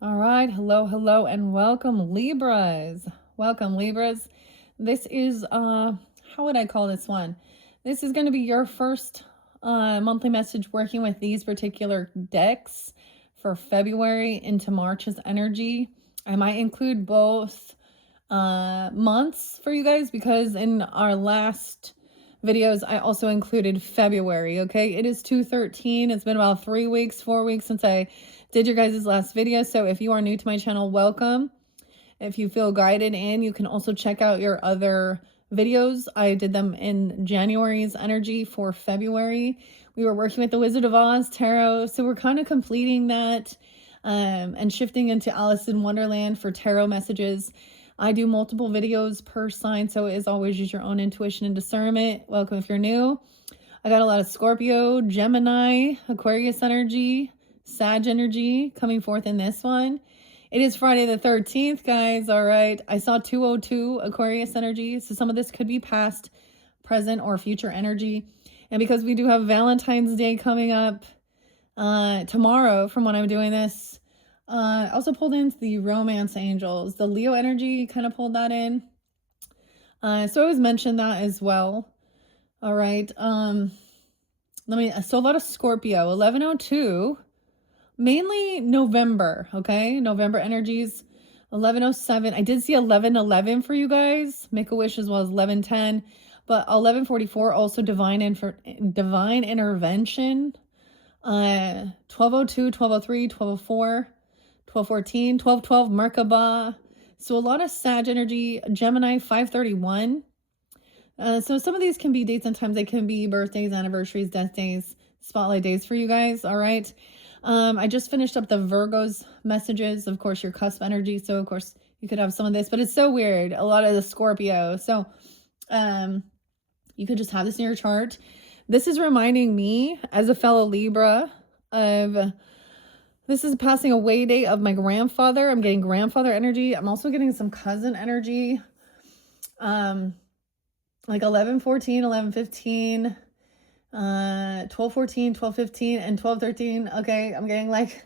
All right, hello, and welcome, Libras. Welcome, Libras. This is how would I call this one? This is going to be your first monthly message working with these particular decks for February into March's energy. I might include both months for you guys because in our last videos I also included February. Okay, it is 2/13. It's been about 3 weeks, 4 weeks since I did your guys' last video. So if you are new to my channel, welcome. If you feel guided in, you can also check out your other videos. I did them in January's energy for February. We were working with the Wizard of Oz tarot, so we're kind of completing that and shifting into Alice in Wonderland for tarot messages. I do multiple videos per sign, so as always, use your own intuition and discernment. Welcome if you're new. I got a lot of Scorpio, Gemini, Aquarius energy, Sag energy coming forth in this one. It is Friday the 13th, guys. All right. I saw 202 Aquarius energy. So some of this could be past, present, or future energy. And because we do have Valentine's Day coming up tomorrow from when I'm doing this, I also pulled in the romance angels. The Leo energy kind of pulled that in. So I always mention that as well. All right. So a lot of Scorpio, 1102. Mainly November, okay? November energies, 1107. I did see 1111 for you guys. Make a wish as well as 1110. But 1144 also divine intervention. 1202, 1203, 1204, 1214, 1212 Merkaba. So a lot of Sag energy. Gemini 531. So some of these can be dates and times. They can be birthdays, anniversaries, death days, spotlight days for you guys. All right. I just finished up the Virgos messages, of course, your cusp energy. So of course you could have some of this, but it's so weird. A lot of the Scorpio. So, you could just have this in your chart. This is reminding me as a fellow Libra of, this is passing away date of my grandfather. I'm getting grandfather energy. I'm also getting some cousin energy. Like 1114, 1115, 1214, 1215, and 1213. Okay, I'm getting like,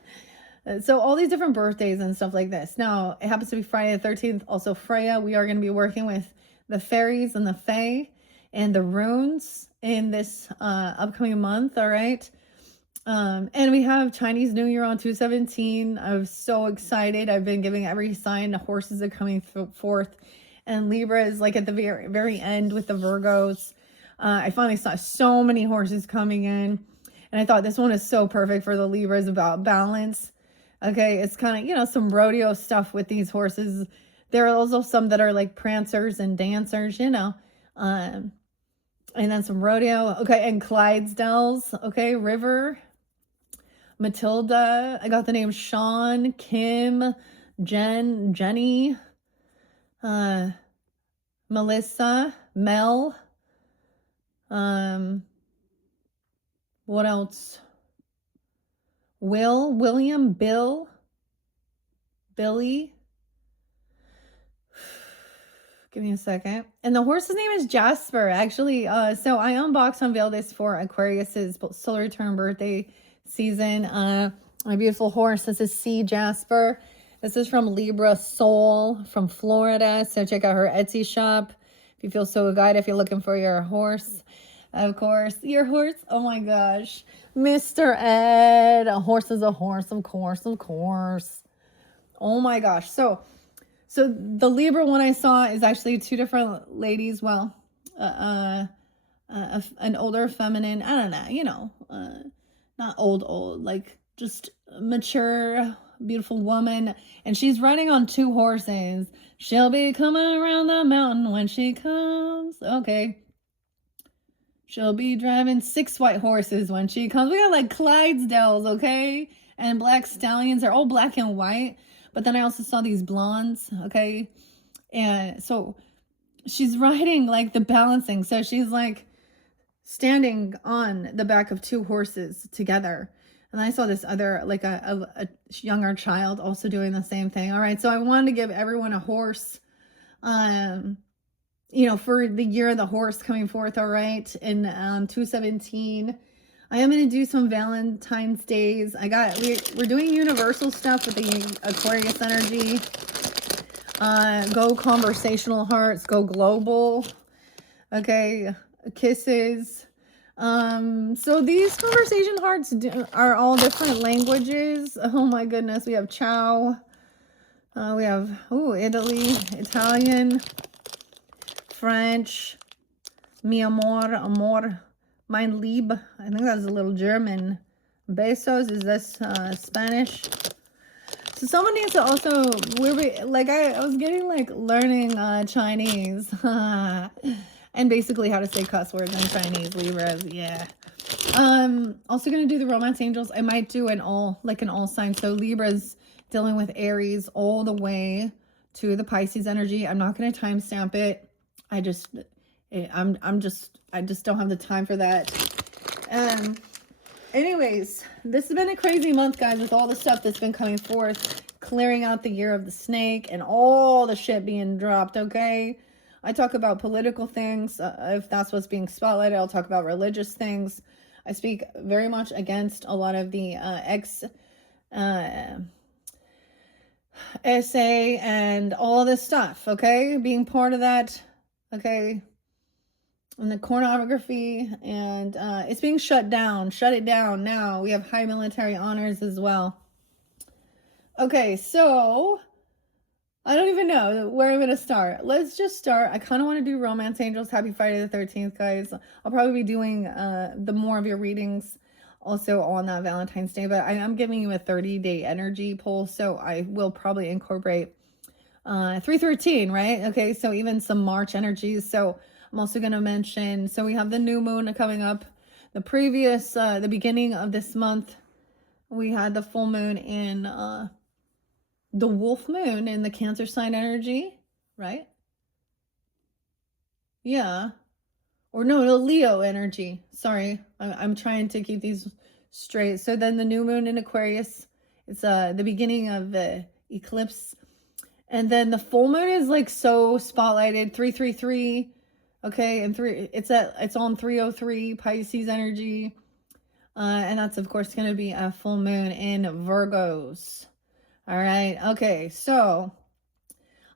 so all these different birthdays and stuff like this. Now, it happens to be Friday the 13th, also Freya. We are going to be working with the fairies and the fae and the runes in this upcoming month, all right? And we have Chinese New Year on 2/17. I was so excited. I've been giving every sign. The horses are coming forth. And Libra is like at the very, very end with the Virgos. I finally saw so many horses coming in. And I thought this one is so perfect for the Libras about balance. Okay, it's kind of, some rodeo stuff with these horses. There are also some that are like prancers and dancers, and then some rodeo. Okay, and Clydesdales. Okay, River, Matilda. I got the name Sean, Kim, Jen, Jenny, Melissa, Mel. What else? Will, William, Bill, Billy. Give me a second. And the horse's name is Jasper, actually. So I unveiled this for Aquarius's solar return birthday season. My beautiful horse. This is C Jasper. This is from Libra Soul from Florida. So check out her Etsy shop if you feel so guided, if you're looking for your horse. Of course, your horse. Oh my gosh. Mr. Ed. A horse is a horse, of course, of course. Oh my gosh. So the Libra one I saw is actually two different ladies. Well, an older feminine. I don't know, not old, like just mature, beautiful woman. And she's riding on two horses. She'll be coming around the mountain when she comes. Okay. She'll be driving 6 white horses when she comes. We got like Clydesdales, okay? And black stallions. They're all black and white. But then I also saw these blondes, okay? And so she's riding like the balancing. So she's like standing on the back of 2 horses together. And I saw this other, like a younger child also doing the same thing. All right, so I wanted to give everyone a horse, for the year of the horse coming forth, all right, in 2/17. I am going to do some Valentine's days. We're doing universal stuff with the Aquarius energy. Go conversational hearts, go global. Okay, kisses. So these conversation hearts are all different languages. Oh my goodness, we have ciao. We have Italy, Italian, French, mi amor, amor, mein Lieb. I think that's a little German. Besos, is this Spanish? So someone needs to also, I was getting like learning Chinese and basically how to say cuss words in Chinese, Libras, yeah. Also gonna do the romance angels. I might do an all sign. So Libras dealing with Aries all the way to the Pisces energy. I'm not gonna timestamp it. I just don't have the time for that. Anyways, this has been a crazy month, guys, with all the stuff that's been coming forth, clearing out the year of the snake and all the shit being dropped, okay? I talk about political things, if that's what's being spotlighted. I'll talk about religious things. I speak very much against a lot of the essay and all this stuff, okay? Being part of that, okay? And the pornography, and it's being shut down. Shut it down now. We have high military honors as well. Okay, so I don't even know where I'm going to start. Let's just start. I kind of want to do romance angels. Happy Friday the 13th, guys. I'll probably be doing the more of your readings also on that Valentine's Day, but I am giving you a 30-day energy pull, so I will probably incorporate 313, right? Okay, so even some March energies. So I'm also going to mention, so we have the new moon coming up. The beginning of this month, we had the full moon in the wolf moon in the Cancer sign energy, right? Yeah. Or no, the Leo energy. Sorry, I'm trying to keep these straight. So then the new moon in Aquarius, it's the beginning of the eclipse. And then the full moon is like so spotlighted, 333. Okay, and it's on 303 Pisces energy. And that's of course going to be a full moon in Virgos. All right. Okay, so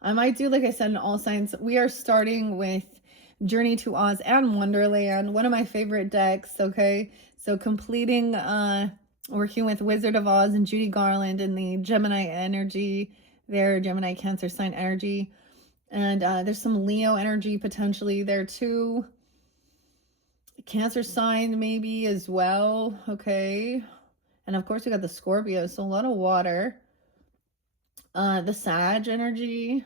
I might do, like I said, in all signs. We are starting with Journey to Oz and Wonderland, one of my favorite decks. Okay, so completing working with Wizard of Oz and Judy Garland in the Gemini energy there, Gemini Cancer sign energy. And there's some Leo energy potentially there too. Cancer sign maybe as well. Okay. And of course we got the Scorpio, so a lot of water. The Sag energy.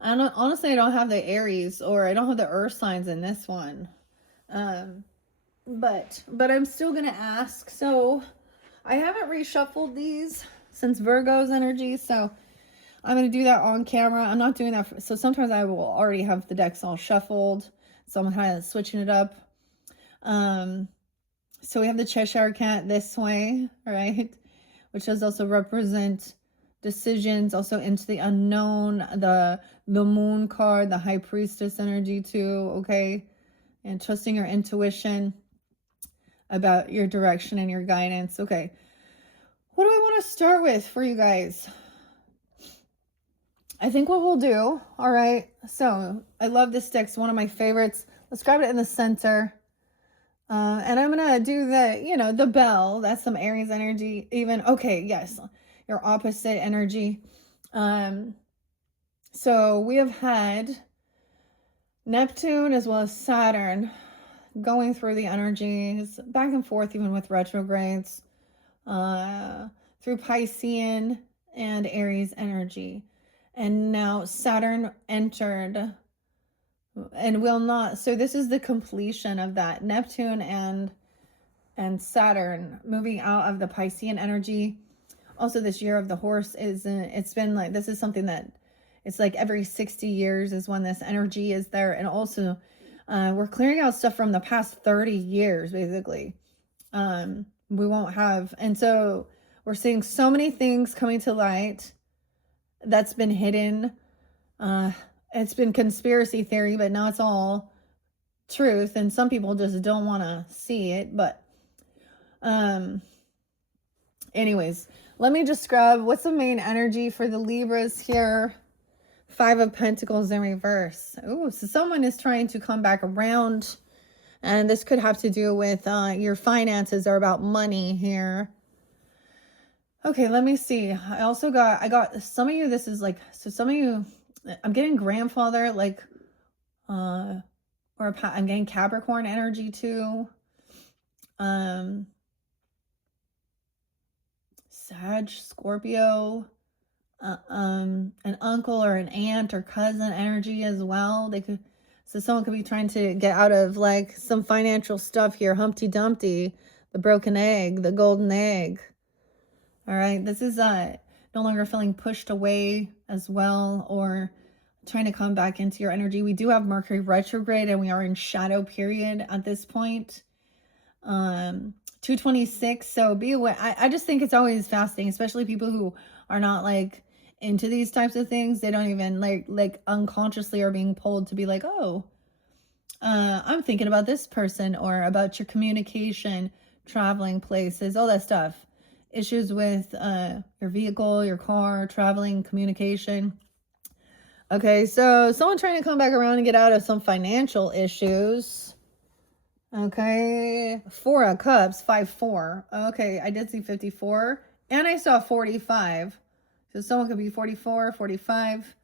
Honestly, I don't have the Aries, or I don't have the Earth signs in this one. But I'm still gonna ask. So I haven't reshuffled these since Virgo's energy, so I'm going to do that on camera. I'm not doing that. So sometimes I will already have the decks all shuffled. So I'm kind of switching it up. So we have the Cheshire Cat this way, right? Which does also represent decisions, also into the unknown, the moon card, the High Priestess energy too, okay? And trusting your intuition about your direction and your guidance. Okay. What do I want to start with for you guys? I think what we'll do, all right, so I love this deck. It's one of my favorites. Let's grab it in the center. And I'm going to do the bell. That's some Aries energy even. Okay, yes, your opposite energy. So we have had Neptune as well as Saturn going through the energies, back and forth even with retrogrades, through Piscean and Aries energy. And now Saturn entered and will not. So this is the completion of that. Neptune and Saturn moving out of the Piscean energy. Also, this year of the horse it's been like, this is something that it's like every 60 years is when this energy is there. And also we're clearing out stuff from the past 30 years, basically. We won't have. And so we're seeing so many things coming to light that's been hidden. It's been conspiracy theory, but now it's all truth. And some people just don't want to see it. But Anyways, let me just scrub. What's the main energy for the Libras here? 5 of Pentacles in reverse. Ooh, so someone is trying to come back around. And this could have to do with your finances or about money here. Okay, let me see. I got some of you, this is like, so some of you, I'm getting grandfather, like, I'm getting Capricorn energy too. Sag, Scorpio, an uncle or an aunt or cousin energy as well. So someone could be trying to get out of like some financial stuff here. Humpty Dumpty, the broken egg, the golden egg. All right, this is no longer feeling pushed away as well, or trying to come back into your energy. We do have Mercury retrograde and we are in shadow period at this point. 226, so be aware. I just think it's always fascinating, especially people who are not like into these types of things. They don't even like unconsciously are being pulled to be like, oh, I'm thinking about this person, or about your communication, traveling places, all that stuff. Issues with your vehicle, your car, traveling, communication. Okay, so someone trying to come back around and get out of some financial issues. Okay, 4 of Cups, 5-4. Okay, I did see 54, and I saw 45. So someone could be 44, 45,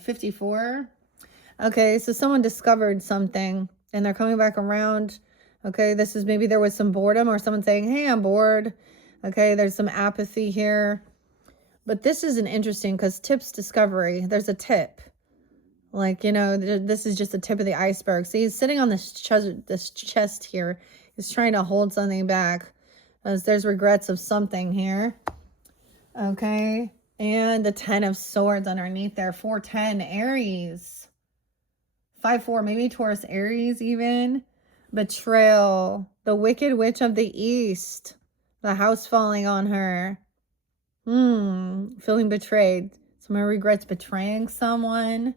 54. Okay, so someone discovered something, and they're coming back around. Okay, this is maybe there was some boredom, or someone saying, hey, I'm bored. Okay, there's some apathy here. But this is an interesting, because tips discovery, there's a tip. Like, you know, this is just the tip of the iceberg. See, he's sitting on this chest here. He's trying to hold something back, as there's regrets of something here. Okay, and the 10 of Swords underneath there. 4-10, Aries. 5-4, maybe Taurus, Aries even. Betrayal. The Wicked Witch of the East. The house falling on her. Feeling betrayed. Someone regrets betraying someone,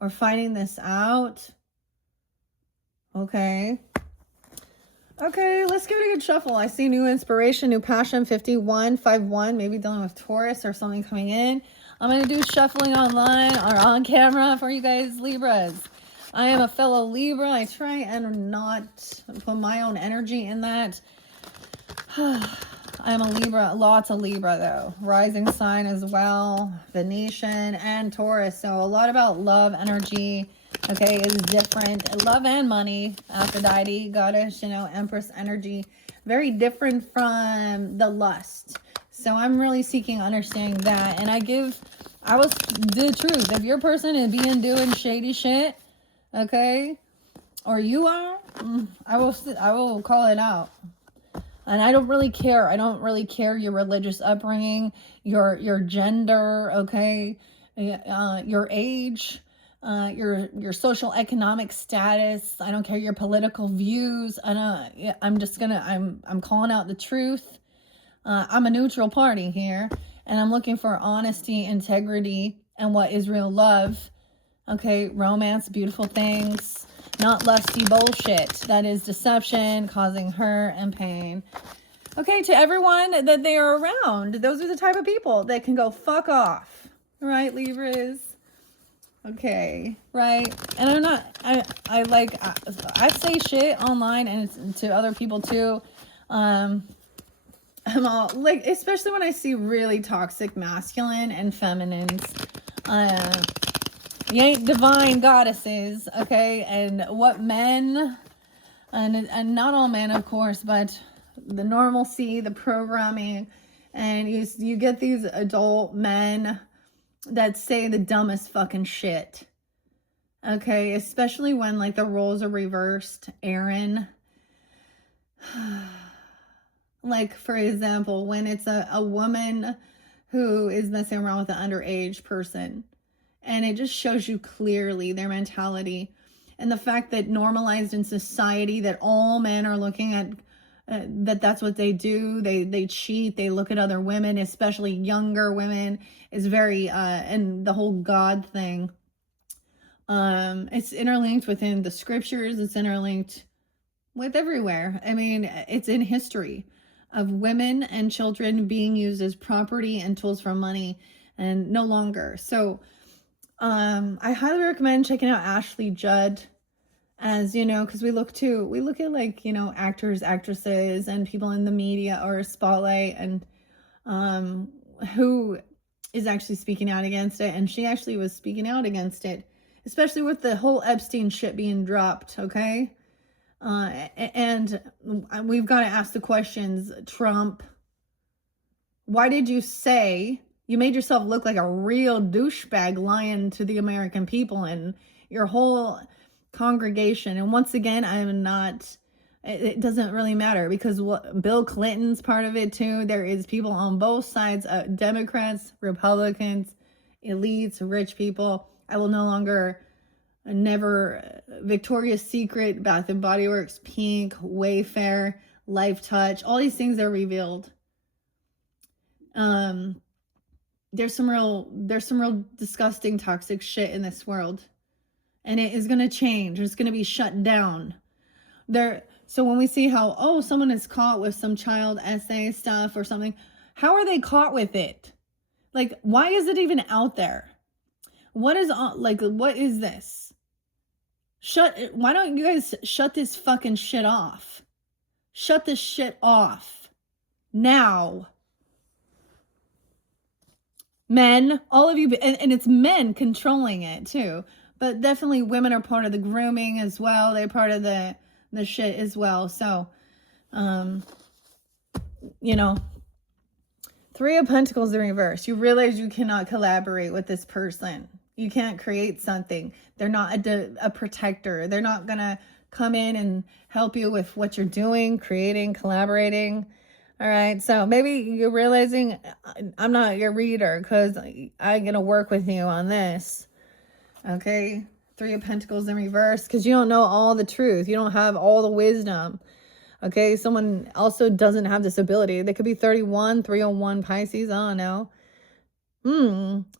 or finding this out. Okay, let's give it a good shuffle. I see new inspiration, new passion, 51, 5-1, maybe dealing with Taurus or something coming in. I'm going to do shuffling online or on camera for you guys, Libras. I am a fellow Libra. I try and not put my own energy in that. I'm a Libra, lots of Libra though. Rising sign as well, Venetian and Taurus. So a lot about love energy, okay, is different. Love and money, Aphrodite, goddess, you know, Empress energy. Very different from the lust. So I'm really seeking understanding that. And I was the truth. If your person is doing shady shit, okay, or you are, I will call it out. And I don't really care. I don't really care your religious upbringing, your gender, okay, your age, your social economic status. I don't care your political views. I'm calling out the truth. I'm a neutral party here, and I'm looking for honesty, integrity, and what is real love. Okay, romance, beautiful things. Not lusty bullshit. That is deception, causing hurt and pain. Okay, to everyone that they are around, those are the type of people that can go fuck off. Right, Libras? Okay, right? And I'm not, I say shit online and it's to other people too. I'm all, like, especially when I see really toxic masculine and feminines. You ain't divine goddesses, okay? And what men, and not all men, of course, but the normalcy, the programming, and you get these adult men that say the dumbest fucking shit, okay? Especially when, like, the roles are reversed. Aaron. Like, for example, when it's a woman who is messing around with an underage person. And it just shows you clearly their mentality, and the fact that normalized in society that all men are looking at, that's what they do. They cheat. They look at other women, especially younger women, is very, and the whole God thing. It's interlinked within the scriptures. It's interlinked with everywhere. I mean, it's in history of women and children being used as property and tools for money, and no longer. So I highly recommend checking out Ashley Judd, as you know, because we look at, like, you know, actors, actresses, and people in the media or spotlight, and who is actually speaking out against it. And she actually was speaking out against it, especially with the whole Epstein shit being dropped. Okay. And we've got to ask the questions. Trump, why did you say, you made yourself look like a real douchebag lying to the American people and your whole congregation? And once again, I'm not, it doesn't really matter, because what Bill Clinton's part of it too. There is people on both sides, Democrats, Republicans, elites, rich people. I will no longer, never, Victoria's Secret, Bath and Body Works, Pink, Wayfair, Life Touch, all these things are revealed. There's some real disgusting, toxic shit in this world, and it is going to change. It's going to be shut down. So when we see how, oh, someone is caught with some child essay stuff or something, how are they caught with it? Like, why is it even out there? What is this? Why don't you guys shut this fucking shit off? Shut this shit off now. Men, all of you, and it's men controlling it too, but definitely women are part of the grooming as well. They're part of the shit as well. So, you know, Three of Pentacles in reverse. You realize you cannot collaborate with this person. You can't create something. They're not a protector. They're not going to come in and help you with what you're doing, creating, collaborating. All right. So maybe you're realizing I'm not your reader because I'm going to work with you on this. Okay. Three of Pentacles in reverse, because you don't know all the truth. You don't have all the wisdom. Okay. Someone also doesn't have this ability. They could be 31, 301 Pisces. I don't know.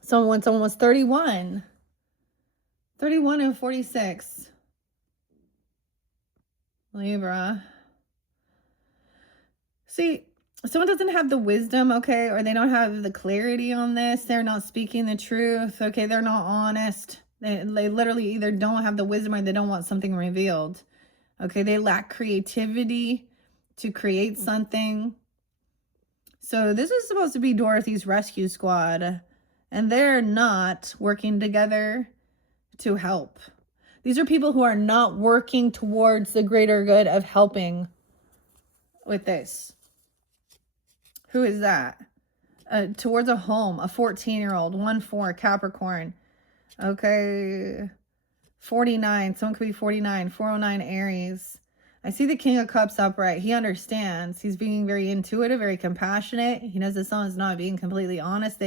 Someone was 31 and 46. Libra. See, someone doesn't have the wisdom, okay, or they don't have the clarity on this. They're not speaking the truth, okay? They're not honest. They literally either don't have the wisdom or they don't want something revealed, okay? They lack creativity to create something. So this is supposed to be Dorothy's rescue squad, and they're not working together to help. These are people who are not working towards the greater good of helping with this. Who is that? Towards a home, a 14-year-old, 1-4, Capricorn. Okay. 49. Someone could be 49. 409, Aries. I see the King of Cups upright. He understands. He's being very intuitive, very compassionate. He knows that someone's not being completely honest.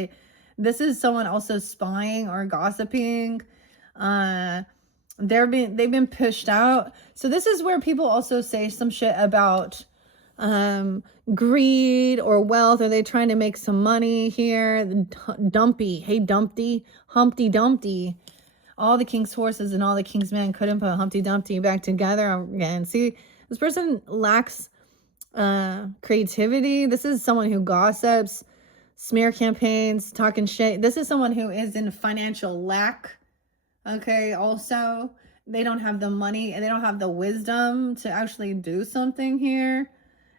This is someone also spying or gossiping. They've been pushed out. So this is where people also say some shit about greed or wealth. Are they trying to make some money here? Dumpy. Hey, Dumpty. Humpty Dumpty. All the king's horses and all the king's men couldn't put Humpty Dumpty back together again. See, this person lacks creativity. This is someone who gossips, smear campaigns, talking shit. This is someone who is in financial lack. Okay, also, they don't have the money and they don't have the wisdom to actually do something here.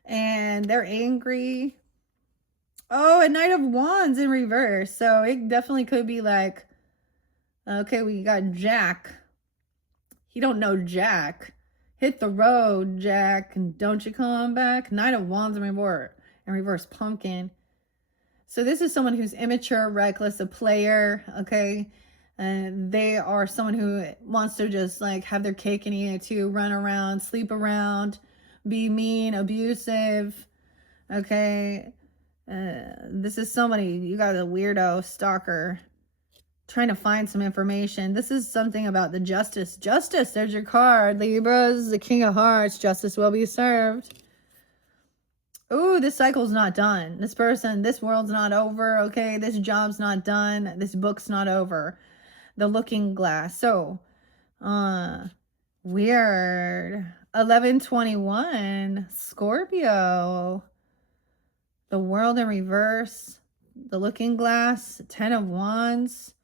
And they're angry. Oh, a Knight of Wands in reverse. So it definitely could be like, okay, we got Jack. He don't know Jack. Hit the road, Jack, and don't you come back. Knight of Wands in reverse, Pumpkin. So this is someone who's immature, reckless, a player, okay? And they are someone who wants to just like have their cake and eat it too, run around, sleep around, be mean, abusive, okay? This is somebody, you got a weirdo stalker trying to find some information. This is something about the justice. Justice, there's your card, Libras, the King of Hearts. Justice will be served. Ooh, this cycle's not done. This world's not over, okay? This job's not done. This book's not over. The Looking Glass. So, weird. 1121, Scorpio. The World in reverse. The Looking Glass. 10 of Wands.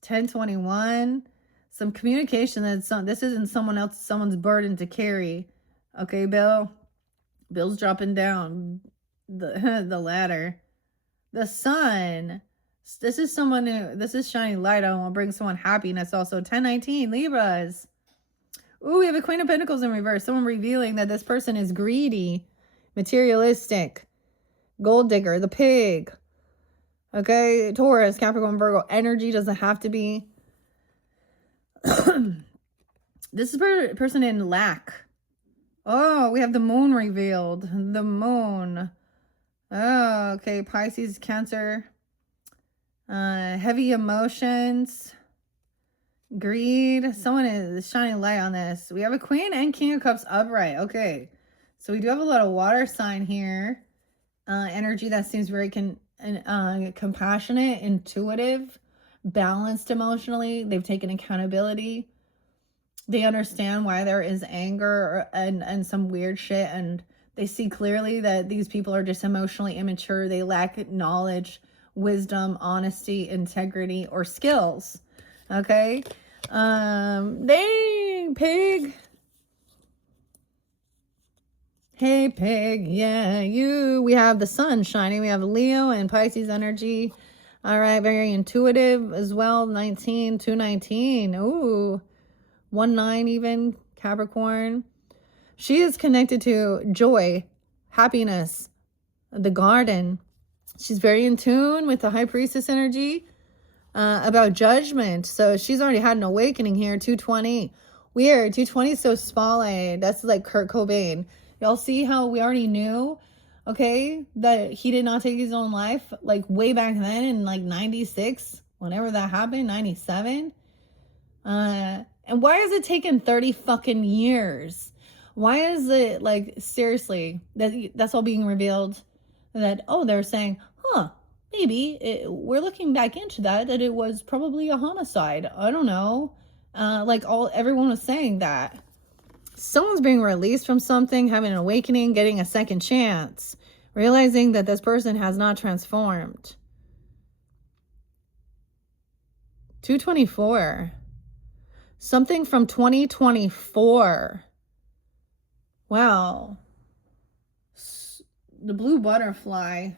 1021. Some communication this isn't someone's burden to carry. Okay, Bill. Bill's dropping down the ladder. The Sun. This is shining light on will bring someone happiness also. 1019, Libras. Ooh, we have a Queen of Pentacles in reverse. Someone revealing that this person is greedy, materialistic, gold digger, the pig. Okay, Taurus, Capricorn, Virgo. Energy doesn't have to be. This is person in lack. Oh, we have the moon revealed. The moon. Oh, okay. Pisces, Cancer. Heavy emotions. Greed. Someone is shining light on this. We have a Queen and King of Cups upright. Okay. So we do have a lot of water sign here. Energy that seems very compassionate, intuitive, balanced emotionally. They've taken accountability. They understand why there is anger and some weird shit. And they see clearly that these people are just emotionally immature. They lack knowledge, wisdom, honesty, integrity, or skills. Okay. Dang, pig. Hey, pig. Yeah, we have the sun shining. We have Leo and Pisces energy. All right. Very intuitive as well. 19, 219. Ooh, 19 even. Capricorn. She is connected to joy, happiness, the garden. She's very in tune with the High Priestess energy. About judgment. So she's already had an awakening here. 220. Weird. 220 is so spotlight. That's like Kurt Cobain. Y'all see how we already knew, okay, that he did not take his own life like way back then in like 96, whenever that happened, 97. And why has it taken 30 fucking years? Why is it like, seriously, that's all being revealed that, oh, they're saying, maybe we're looking back into that it was probably a homicide. I don't know. Everyone was saying that. Someone's being released from something, having an awakening, getting a second chance, realizing that this person has not transformed. 224. Something from 2024. Wow. The blue butterfly.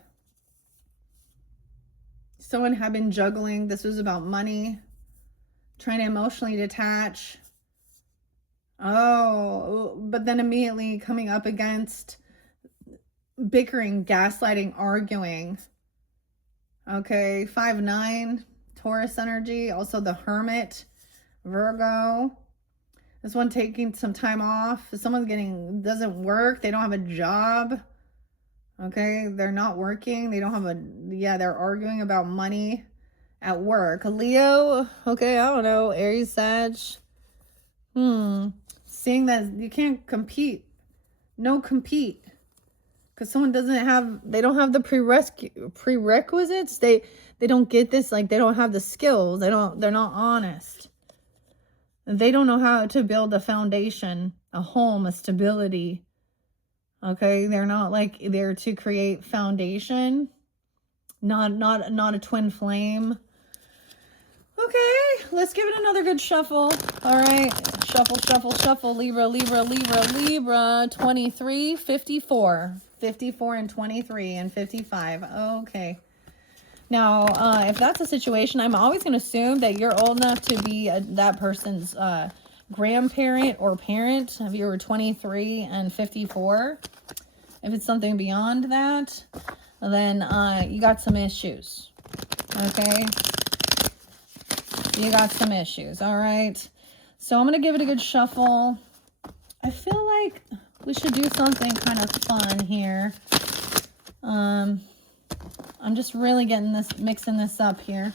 Someone had been juggling. This was about money. Trying to emotionally detach. Oh, but then immediately coming up against bickering, gaslighting, arguing. Okay, 5-9, Taurus energy. Also the Hermit, Virgo. This one taking some time off. Someone's doesn't work. They don't have a job. Okay, they're not working. They don't have they're arguing about money at work. Leo, okay, I don't know. Aries, Sag. Seeing that you can't compete. No compete. Because someone they don't have the prerequisites. They don't get this, like they don't have the skills. They're not honest. They don't know how to build a foundation, a home, a stability. Okay, they're not like there to create foundation. Not a twin flame. Okay, let's give it another good shuffle. All right, shuffle. Libra. 23, 54. 54 and 23 and 55. Okay. Now, if that's a situation, I'm always going to assume that you're old enough to be that person's grandparent or parent. If you were 23 and 54. If it's something beyond that, then you got some issues. Okay? You got some issues. All right? So I'm going to give it a good shuffle. I feel like we should do something kind of fun here. I'm just really mixing this up here.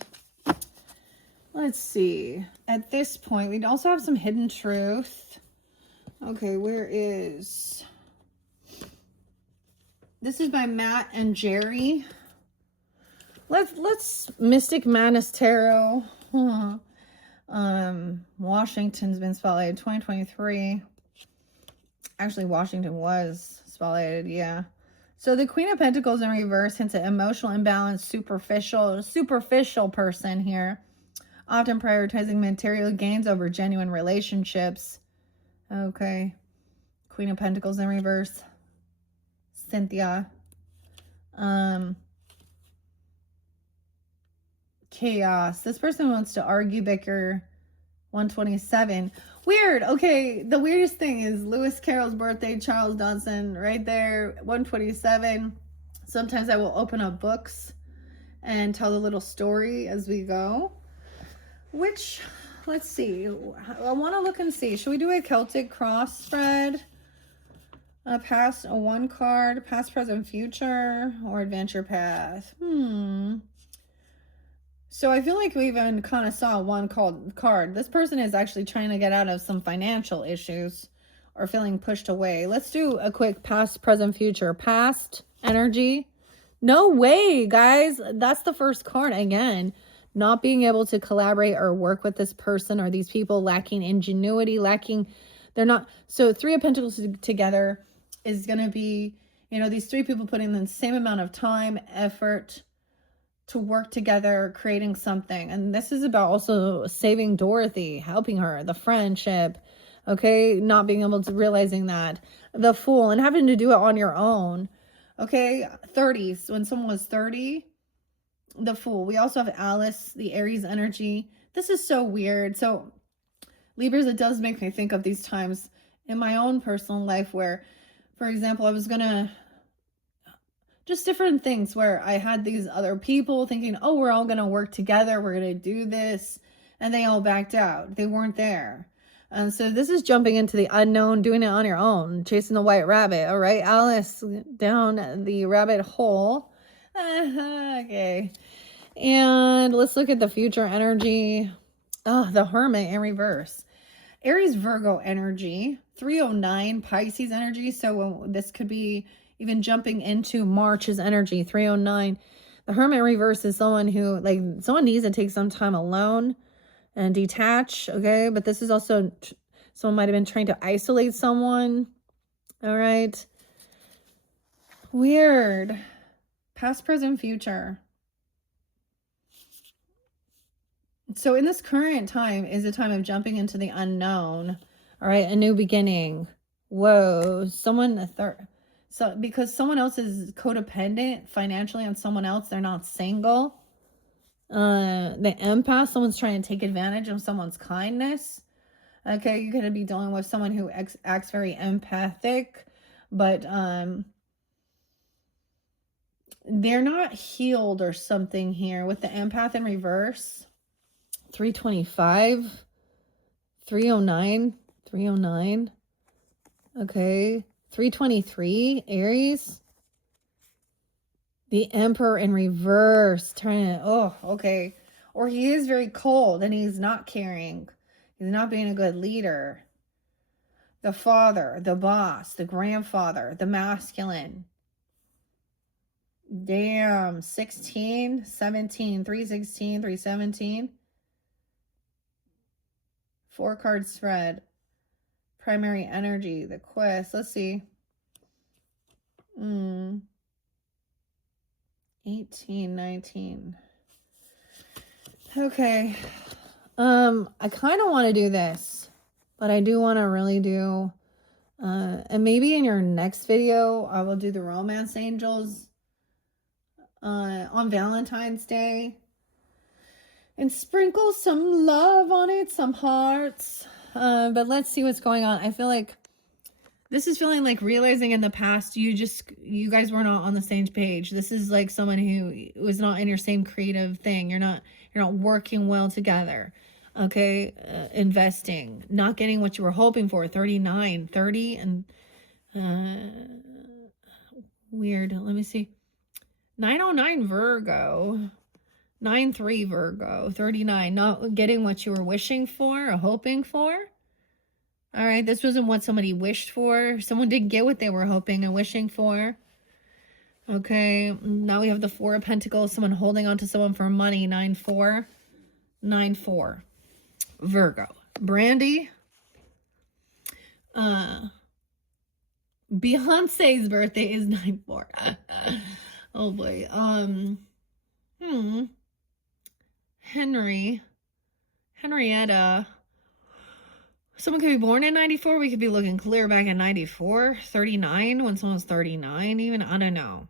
Let's see. At this point, we'd also have some hidden truth. Okay, where is... This is by Matt and Jerry. Let's Mystic Madness Tarot. Washington's been spotlighted 2023. Actually, Washington was spotlighted, yeah. So the Queen of Pentacles in reverse hints at emotional imbalance, superficial person here, often prioritizing material gains over genuine relationships. Okay. Queen of Pentacles in reverse. Cynthia. Chaos. This person wants to argue, bicker. 127. Weird. Okay, the weirdest thing is Lewis Carroll's birthday, Charles Dodson, right there, 127. Sometimes I will open up books and tell a little story as we go. Which, let's see. I want to look and see. Should we do a Celtic cross spread? Past, a one card, past, present, future, or adventure path? So I feel like we even kind of saw one card. This person is actually trying to get out of some financial issues or feeling pushed away. Let's do a quick past, present, future. Past energy. No way, guys. That's the first card. Again, not being able to collaborate or work with this person or these people, lacking ingenuity, they're not. So 3 of Pentacles together is going to be, these 3 people putting in the same amount of time, effort, to work together, creating something. And this is about also saving Dorothy, helping her, the friendship, okay? Not being able to realizing that. The Fool, and having to do it on your own, okay? 30s, when someone was 30, the Fool. We also have Alice, the Aries energy. This is so weird. So Libras, it does make me think of these times in my own personal life where, for example, I was gonna just different things where I had these other people thinking, oh, we're all going to work together. We're going to do this. And they all backed out. They weren't there. And so this is jumping into the unknown, doing it on your own, chasing the white rabbit. All right, Alice down the rabbit hole. Okay. And let's look at the future energy. Oh, the Hermit in reverse. Aries, Virgo energy. 309, Pisces energy. So this could be even jumping into March's energy, 309. The Hermit reverse is someone who, someone needs to take some time alone and detach, okay? But this is also, someone might have been trying to isolate someone, all right? Weird. Past, present, future. So in this current time is a time of jumping into the unknown, all right? A new beginning. Whoa, so because someone else is codependent financially on someone else, they're not single. The empath, someone's trying to take advantage of someone's kindness. Okay, you're going to be dealing with someone who acts very empathic, but they're not healed or something here. With the empath in reverse, 325, 309, 309. Okay. 323, Aries. The Emperor in reverse. Okay. Or he is very cold and he's not caring. He's not being a good leader. The father, the boss, the grandfather, the masculine. Damn. 16, 17, 316, 317. 4-card spread. Primary energy, the quest. Let's see. 18, 19. Okay. I kind of want to do this, but I do want to really do, and maybe in your next video, I will do the romance angels, on Valentine's Day and sprinkle some love on it, some hearts. But let's see what's going on. I feel like this is feeling like realizing in the past, you guys were not on the same page. This is like someone who was not in your same creative thing. You're not working well together. Okay. Investing, not getting what you were hoping for. 39, 30, and, weird. Let me see. 909 Virgo. 9-3 Virgo, 39, not getting what you were wishing for or hoping for. All right, this wasn't what somebody wished for. Someone didn't get what they were hoping and wishing for. Okay, now we have the 4 of Pentacles, someone holding on to someone for money, 9-4. 9-4, Virgo. Brandy. Beyonce's birthday is 9/4. Oh boy. Hmm. Henrietta. Someone could be born in 94. We could be looking clear back in 94, 39, when someone was 39 even. I don't know.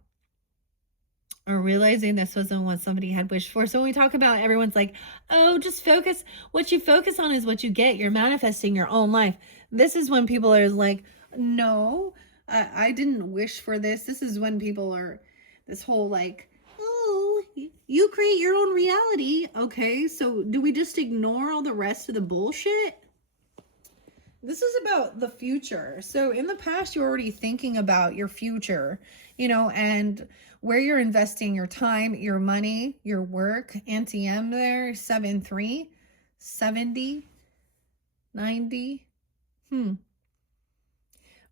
Or realizing this wasn't what somebody had wished for. So when we talk about, everyone's like, oh, just focus. What you focus on is what you get. You're manifesting your own life. This is when people are like, no, I didn't wish for this. This is when people are, this whole like, oh, you create your own reality. Okay, so do we just ignore all the rest of the bullshit? This is about the future. So in the past, you're already thinking about your future, and where you're investing your time, your money, your work. Anti-M there, 7-3, 70, 90.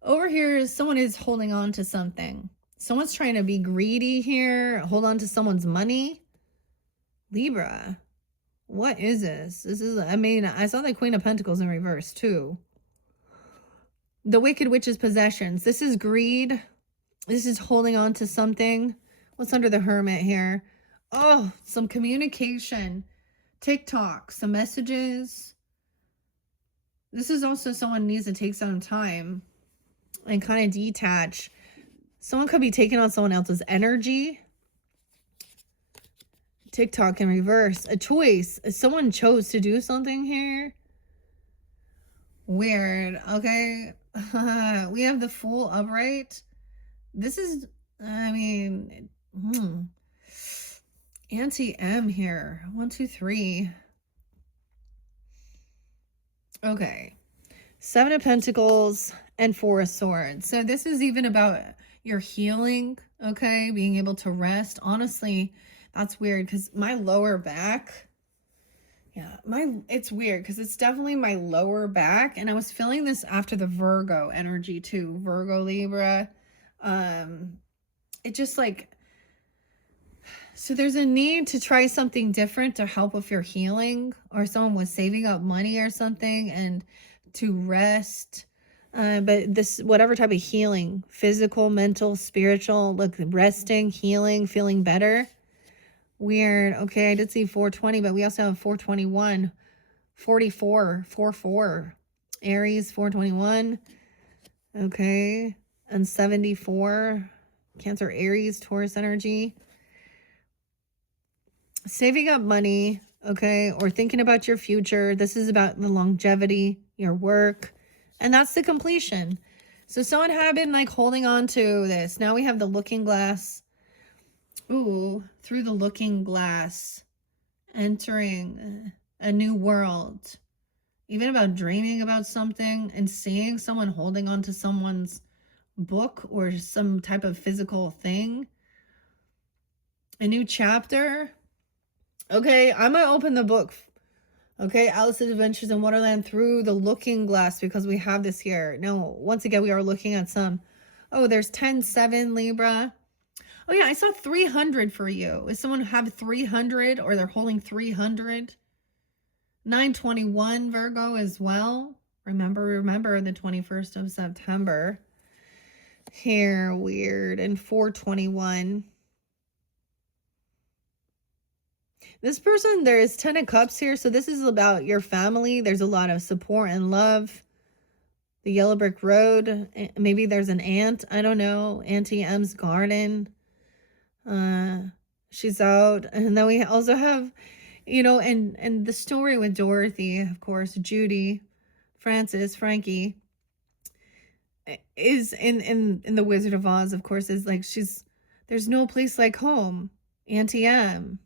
Over here, someone is holding on to something. Someone's trying to be greedy here, hold on to someone's money. Libra, what is this? I saw the Queen of Pentacles in reverse too. The Wicked Witch's possessions. This is greed. This is holding on to something. What's under the Hermit here? Oh, some communication. TikTok, some messages. This is also someone needs to take some time and kind of detach. Someone could be taking on someone else's energy. TikTok in reverse. A choice. Someone chose to do something here. Weird. Okay. We have the Fool upright. This is, Anti-M here. 1, 2, 3. Okay. 7 of Pentacles and 4 of Swords. So this is even about your healing, okay? Being able to rest. Honestly, that's weird because my lower back, it's weird because it's definitely my lower back. And I was feeling this after the Virgo energy too. Virgo, Libra. It just like, so there's a need to try something different to help with your healing, or someone was saving up money or something and to rest. But this, whatever type of healing, physical, mental, spiritual, look, resting, healing, feeling better. Weird. Okay, I did see 420, but we also have 421, 44, 44. Aries, 421. Okay. And 74. Cancer, Aries, Taurus energy. Saving up money, okay, or thinking about your future. This is about the longevity, your work, and that's the completion. So someone had been like holding on to this. Now we have the Looking Glass. Ooh, through the Looking Glass, entering a new world. Even about dreaming about something and seeing someone holding on to someone's book or some type of physical thing. A new chapter. Okay, I'm going to open the book. Okay, Alice's Adventures in Wonderland through the Looking Glass, because we have this here. Now, once again, we are looking at some. Oh, there's 10-7, Libra. Oh, yeah, I saw 300 for you. Is someone have 300, or they're holding 300? 9/21, Virgo as well. Remember the 21st of September. Here, weird. And 4/21. This person, there is 10 of Cups here. So this is about your family. There's a lot of support and love. The Yellow Brick Road. Maybe there's an aunt. I don't know. Auntie M's garden. She's out. And then we also have, and the story with Dorothy, of course, Judy, Francis, Frankie, is in the Wizard of Oz, of course, is like, there's no place like home. Auntie M.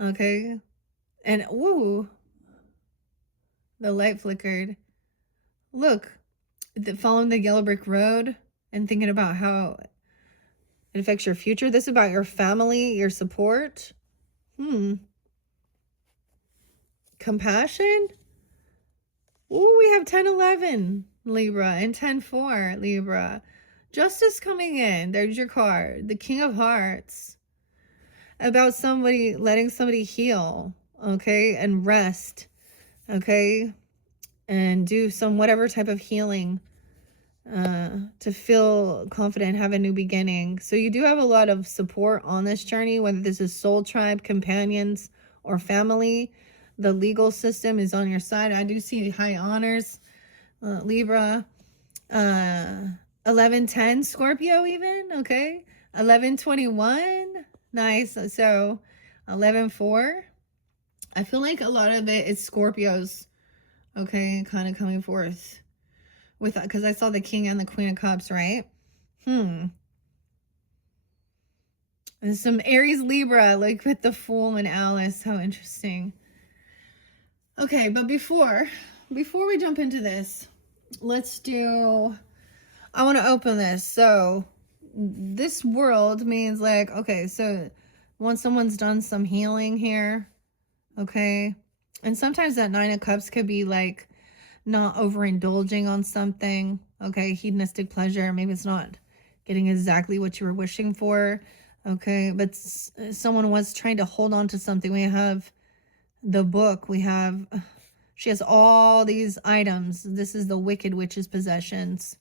Okay. And ooh, the light flickered. Look, following the Yellow Brick Road and thinking about how it affects your future. This is about your family, your support. Compassion. Ooh, we have 10-11, Libra, and 10-4, Libra. Justice coming in. There's your card. The King of Hearts. About somebody, letting somebody heal, okay, and rest, okay, and do some whatever type of healing, to feel confident, have a new beginning. So you do have a lot of support on this journey, whether this is soul tribe, companions, or family. The legal system is on your side. I do see high honors, Libra. 1110 Scorpio even, okay. 1121, nice. So 11-4. I feel like a lot of it is Scorpios, okay, kind of coming forth with, because I saw the King and the Queen of Cups, right? And some Aries Libra, like with the Fool and Alice. How interesting. Okay, but before we jump into this, I want to open this. So this world means like, okay, so once someone's done some healing here, okay, and sometimes that Nine of Cups could be like not overindulging on something, okay, hedonistic pleasure. Maybe it's not getting exactly what you were wishing for, okay, but someone was trying to hold on to something. We have the book, she has all these items. This is the Wicked Witch's possessions.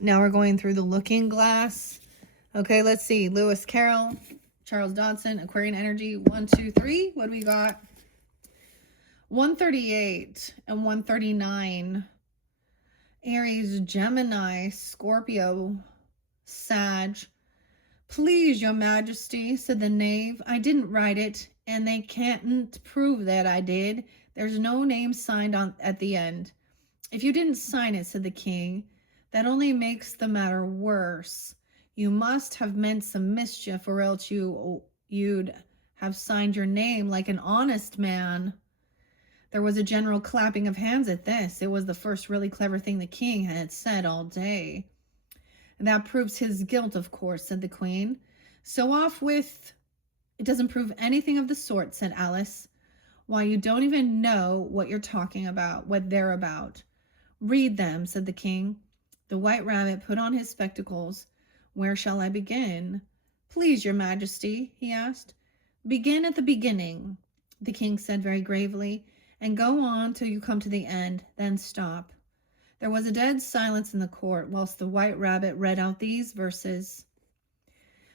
Now we're going through the Looking Glass. Okay, let's see. Lewis Carroll, Charles Dodson, Aquarian energy. 1, 2, 3. What do we got? 138 and 139. Aries, Gemini, Scorpio, Sag. Please, your majesty, said the knave. I didn't write it, and they can't prove that I did. There's no name signed on at the end. If you didn't sign it, said the king, that only makes the matter worse. You must have meant some mischief, or else you'd have signed your name like an honest man. There was a general clapping of hands at this. It was the first really clever thing the king had said all day. That proves his guilt, of course, said the queen. So off with... It doesn't prove anything of the sort, said Alice. Why, you don't even know what you're talking about, what they're about. Read them, said the king. The White Rabbit put on his spectacles. Where shall I begin? Please, your majesty, he asked. Begin at the beginning, the king said very gravely, and go on till you come to the end, then stop. There was a dead silence in the court whilst the White Rabbit read out these verses.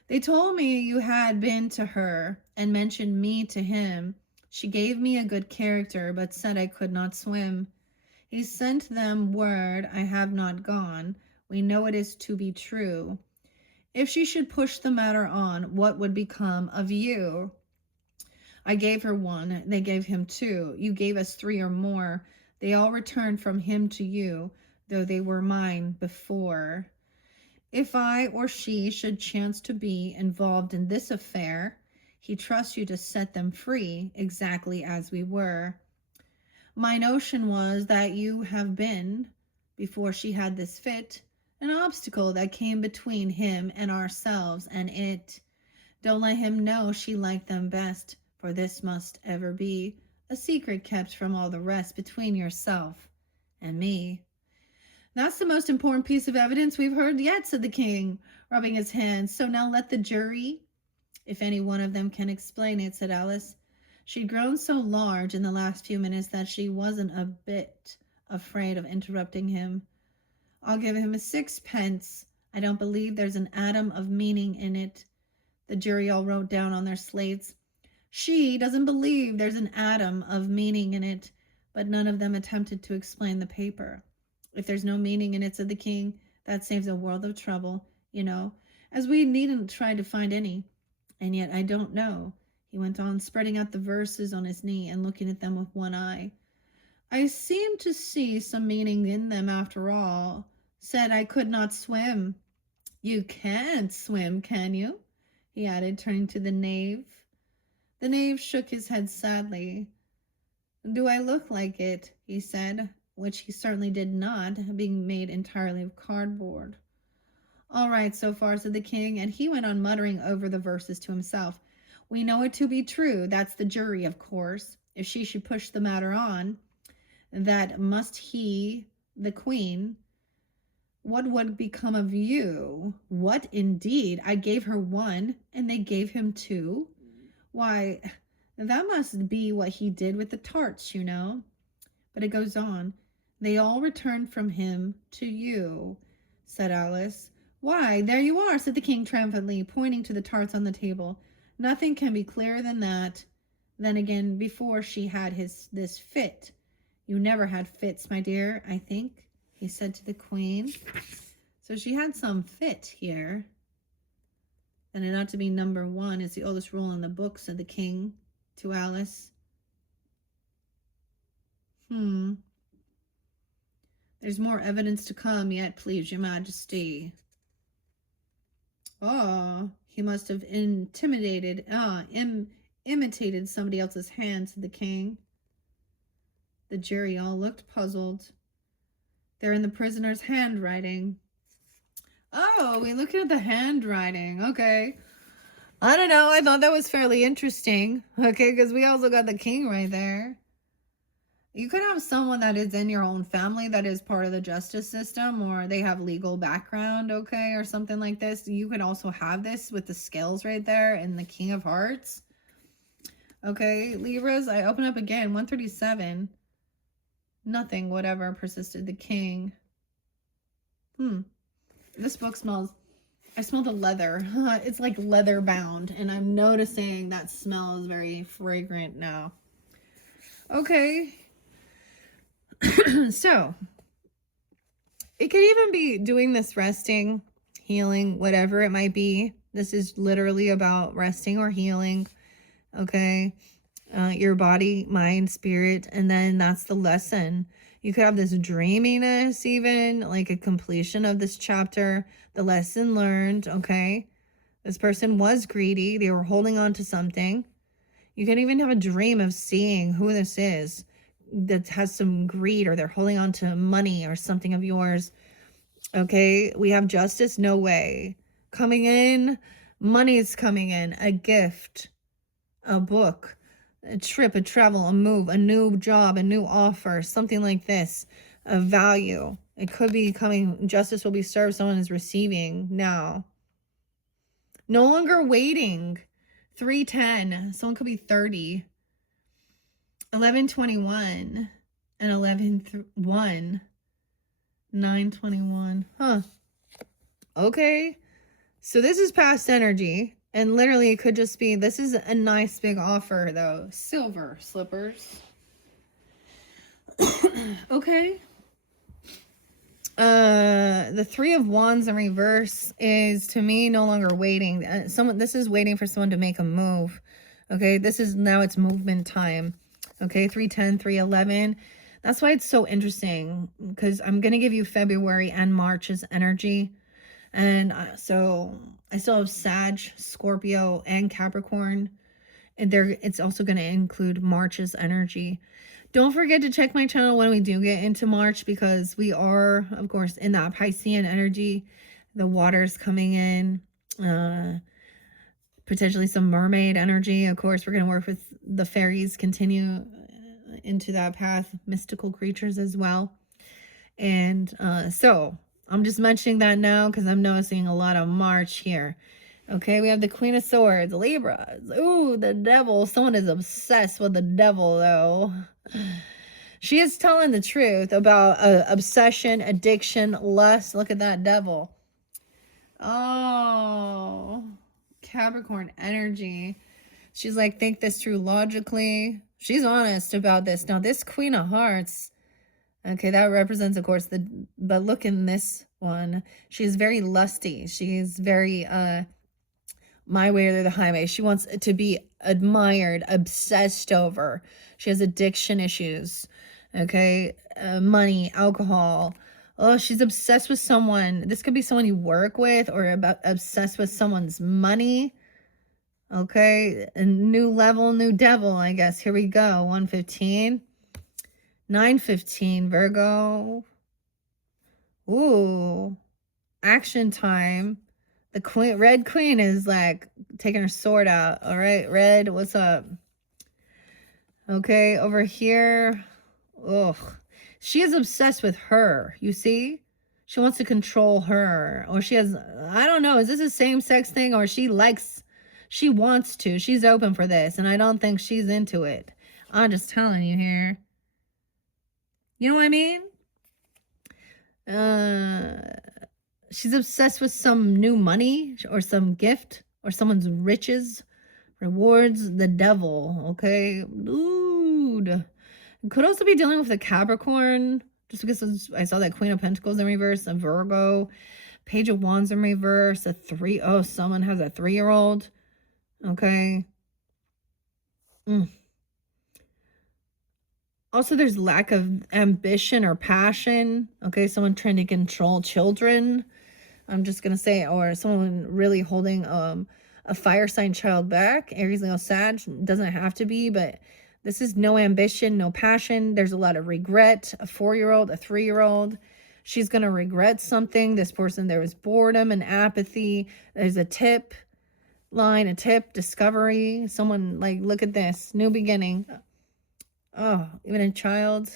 They told me you had been to her and mentioned me to him. She gave me a good character, but said I could not swim. He sent them word I have not gone. We know it is to be true. If she should push the matter on, what would become of you? I gave her 1. They gave him 2. You gave us 3 or more. They all returned from him to you, though they were mine before. If I or she should chance to be involved in this affair, he trusts you to set them free, exactly as we were. My notion was that you have been, before she had this fit, an obstacle that came between him and ourselves and it. Don't let him know she liked them best, for this must ever be a secret kept from all the rest between yourself and me. That's the most important piece of evidence we've heard yet, said the king, rubbing his hands. So now let the jury, if any one of them can explain it, said Alice. She'd grown so large in the last few minutes that she wasn't a bit afraid of interrupting him. I'll give him a 6 pence. I don't believe there's an atom of meaning in it. The jury all wrote down on their slates. She doesn't believe there's an atom of meaning in it, but none of them attempted to explain the paper. If there's no meaning in it, said the king, that saves a world of trouble, as we needn't try to find any. And yet I don't know, he went on, spreading out the verses on his knee and looking at them with one eye. I seem to see some meaning in them after all. Said I could not swim. You can't swim, can you? He added, turning to the knave. The knave shook his head sadly. Do I look like it? He said, which he certainly did not, being made entirely of cardboard. All right, so far, said the king, and he went on muttering over the verses to himself. We know it to be true. That's the jury, of course. If she should push the matter on, that must he, the queen. What would become of you? What indeed? I gave her 1, and they gave him 2. Why, that must be what he did with the tarts, But it goes on. They all returned from him to you, said Alice. Why, there you are, said the king triumphantly, pointing to the tarts on the table. Nothing can be clearer than that. Then again, before she had this fit. You never had fits, my dear, I think, he said to the queen. So she had some fit here. And it ought to be number 1. It's the oldest rule in the book, said the king to Alice. There's more evidence to come yet, please, your majesty. Oh, he must have imitated somebody else's hand, said the king. The jury all looked puzzled. They're in the prisoner's handwriting. Oh, we looked at the handwriting. Okay. I don't know. I thought that was fairly interesting. Okay, because we also got the king right there. You could have someone that is in your own family that is part of the justice system, or they have legal background, okay, or something like this. You could also have this with the scales right there and the King of Hearts. Okay, Libras, I open up again, 137. Nothing, whatever, persisted the king. This book smells, I smell the leather. It's like leather bound, and I'm noticing that smell is very fragrant now. Okay. So, it could even be doing this resting, healing, whatever it might be. This is literally about resting or healing, okay? Your body, mind, spirit, and then that's the lesson. You could have this dreaminess even, like a completion of this chapter, the lesson learned, okay? This person was greedy. They were holding on to something. You can even have a dream of seeing who this is that has some greed, or they're holding on to money or something of yours. Okay, we have justice, no way. Coming in, money is coming in, a gift, a book, a trip, a travel, a move, a new job, a new offer, something like this, a value. It could be coming, justice will be served, someone is receiving now. No longer waiting. 310, someone could be 30. 1121 and 11-1. 921. Okay. So this is past energy. And literally it could just be, this is a nice big offer though. Silver slippers. Okay. The 3 of Wands in reverse is, to me, no longer waiting. This is waiting for someone to make a move. Okay. This is now, it's movement time. Okay, 310, 311. That's why it's so interesting, because I'm going to give you February and March's energy. And so I still have Sag, Scorpio, and Capricorn. And it's also going to include March's energy. Don't forget to check my channel when we do get into March, because we are, of course, in that Piscean energy. The water's coming in. Potentially some mermaid energy. Of course, we're going to work with the fairies, continue into that path, mystical creatures as well. And so I'm just mentioning that now because I'm noticing a lot of March here. Okay, we have the Queen of Swords, Libra. Ooh, the devil. Someone is obsessed with the devil, though. She is telling the truth about obsession, addiction, lust. Look at that devil. Oh, Capricorn energy. She's like, think this through logically. She's honest about this. Now, this Queen of Hearts, okay, that represents, of course, but look in this one. She's very lusty. She's very, my way or the highway. She wants to be admired, obsessed over. She has addiction issues, okay? Money, alcohol. Oh, she's obsessed with someone. This could be someone you work with, or obsessed with someone's money. Okay, a new level, new devil, I guess. Here we go. 115. 915, Virgo. Ooh. Action time. The queen, Red Queen is like taking her sword out. All right, Red, what's up? Okay, over here. Ugh. She is obsessed with her, you see? She wants to control her. Or she has, I don't know, is this a same-sex thing? Or she wants to. She's open for this. And I don't think she's into it. I'm just telling you here. You know what I mean? Uh, she's obsessed with some new money or some gift or someone's riches, rewards, the devil. Okay, dude. Could also be dealing with a Capricorn, just because I saw that Queen of Pentacles in reverse, a Virgo, Page of Wands in reverse, a 3. Oh, someone has a 3-year-old. Okay. Also, there's lack of ambition or passion. Okay, someone trying to control children. I'm just gonna say, or someone really holding a fire sign child back. Aries, Leo, Sag, doesn't have to be, but this is no ambition, no passion. There's a lot of regret. A 4-year-old, a 3-year-old. She's gonna regret something. This person, there was boredom and apathy. There's a tip line, a tip, discovery. Someone like, look at this, new beginning. Oh, even a child.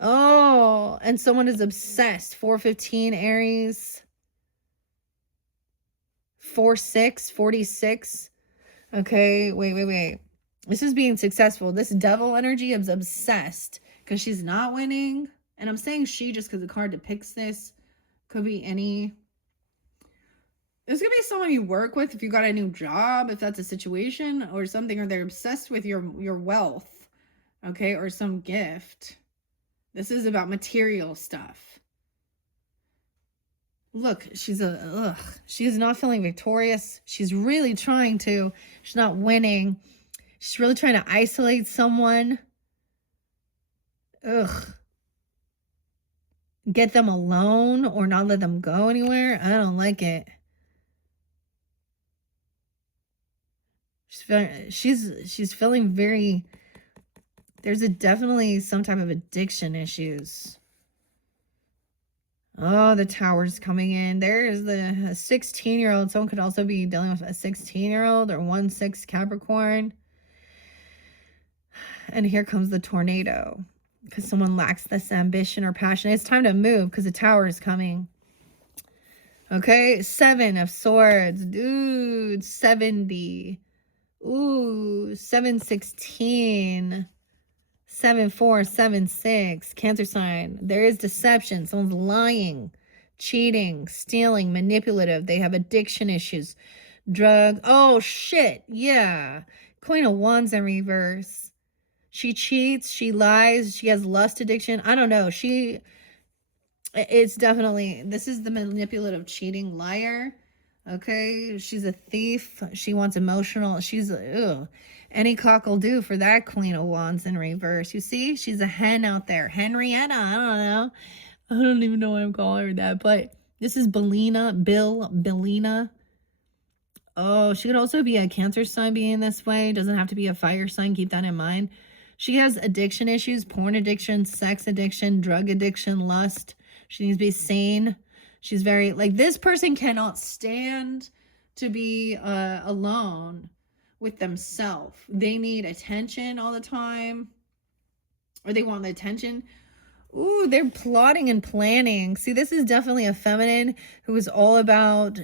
Oh, and someone is obsessed. 415 Aries. 4-6, 46. Okay, wait. This is being successful. This devil energy is obsessed because she's not winning. And I'm saying she just because the card depicts this. Could be any. There's going to be someone you work with if you got a new job, if that's a situation or something, or they're obsessed with your wealth. Okay, or some gift. This is about material stuff. Look, she is not feeling victorious. She's really trying to. She's not winning. She's really trying to isolate someone. Get them alone or not let them go anywhere. I don't like it. She's feeling very. There's definitely some type of addiction issues. Oh, the tower's coming in. There's the 16-year-old. Someone could also be dealing with a 16-year-old or 1-6 Capricorn. And here comes the tornado because someone lacks this ambition or passion. It's time to move because the tower is coming. Okay, 7 of Swords. Dude, 70. Ooh, 716. 7-4, 7-6. Cancer sign. There is deception. Someone's lying, cheating, stealing, manipulative. They have addiction issues. Drug. Oh, shit. Yeah. Queen of Wands in reverse. She cheats. She lies. She has lust addiction. I don't know. It's definitely, this is the manipulative, cheating liar. Okay. She's a thief. She wants emotional. She's, any cock will do for that Queen of Wands in reverse. You see, she's a hen out there. Henrietta, I don't know. I don't even know why I'm calling her that, but this is Bellina. Oh, she could also be a Cancer sign being this way. Doesn't have to be a fire sign. Keep that in mind. She has addiction issues, porn addiction, sex addiction, drug addiction, lust. She needs to be sane. She's very, like, this person cannot stand to be alone with themselves. They need attention all the time, or they want the attention. Ooh, they're plotting and planning. See, this is definitely a feminine who is all about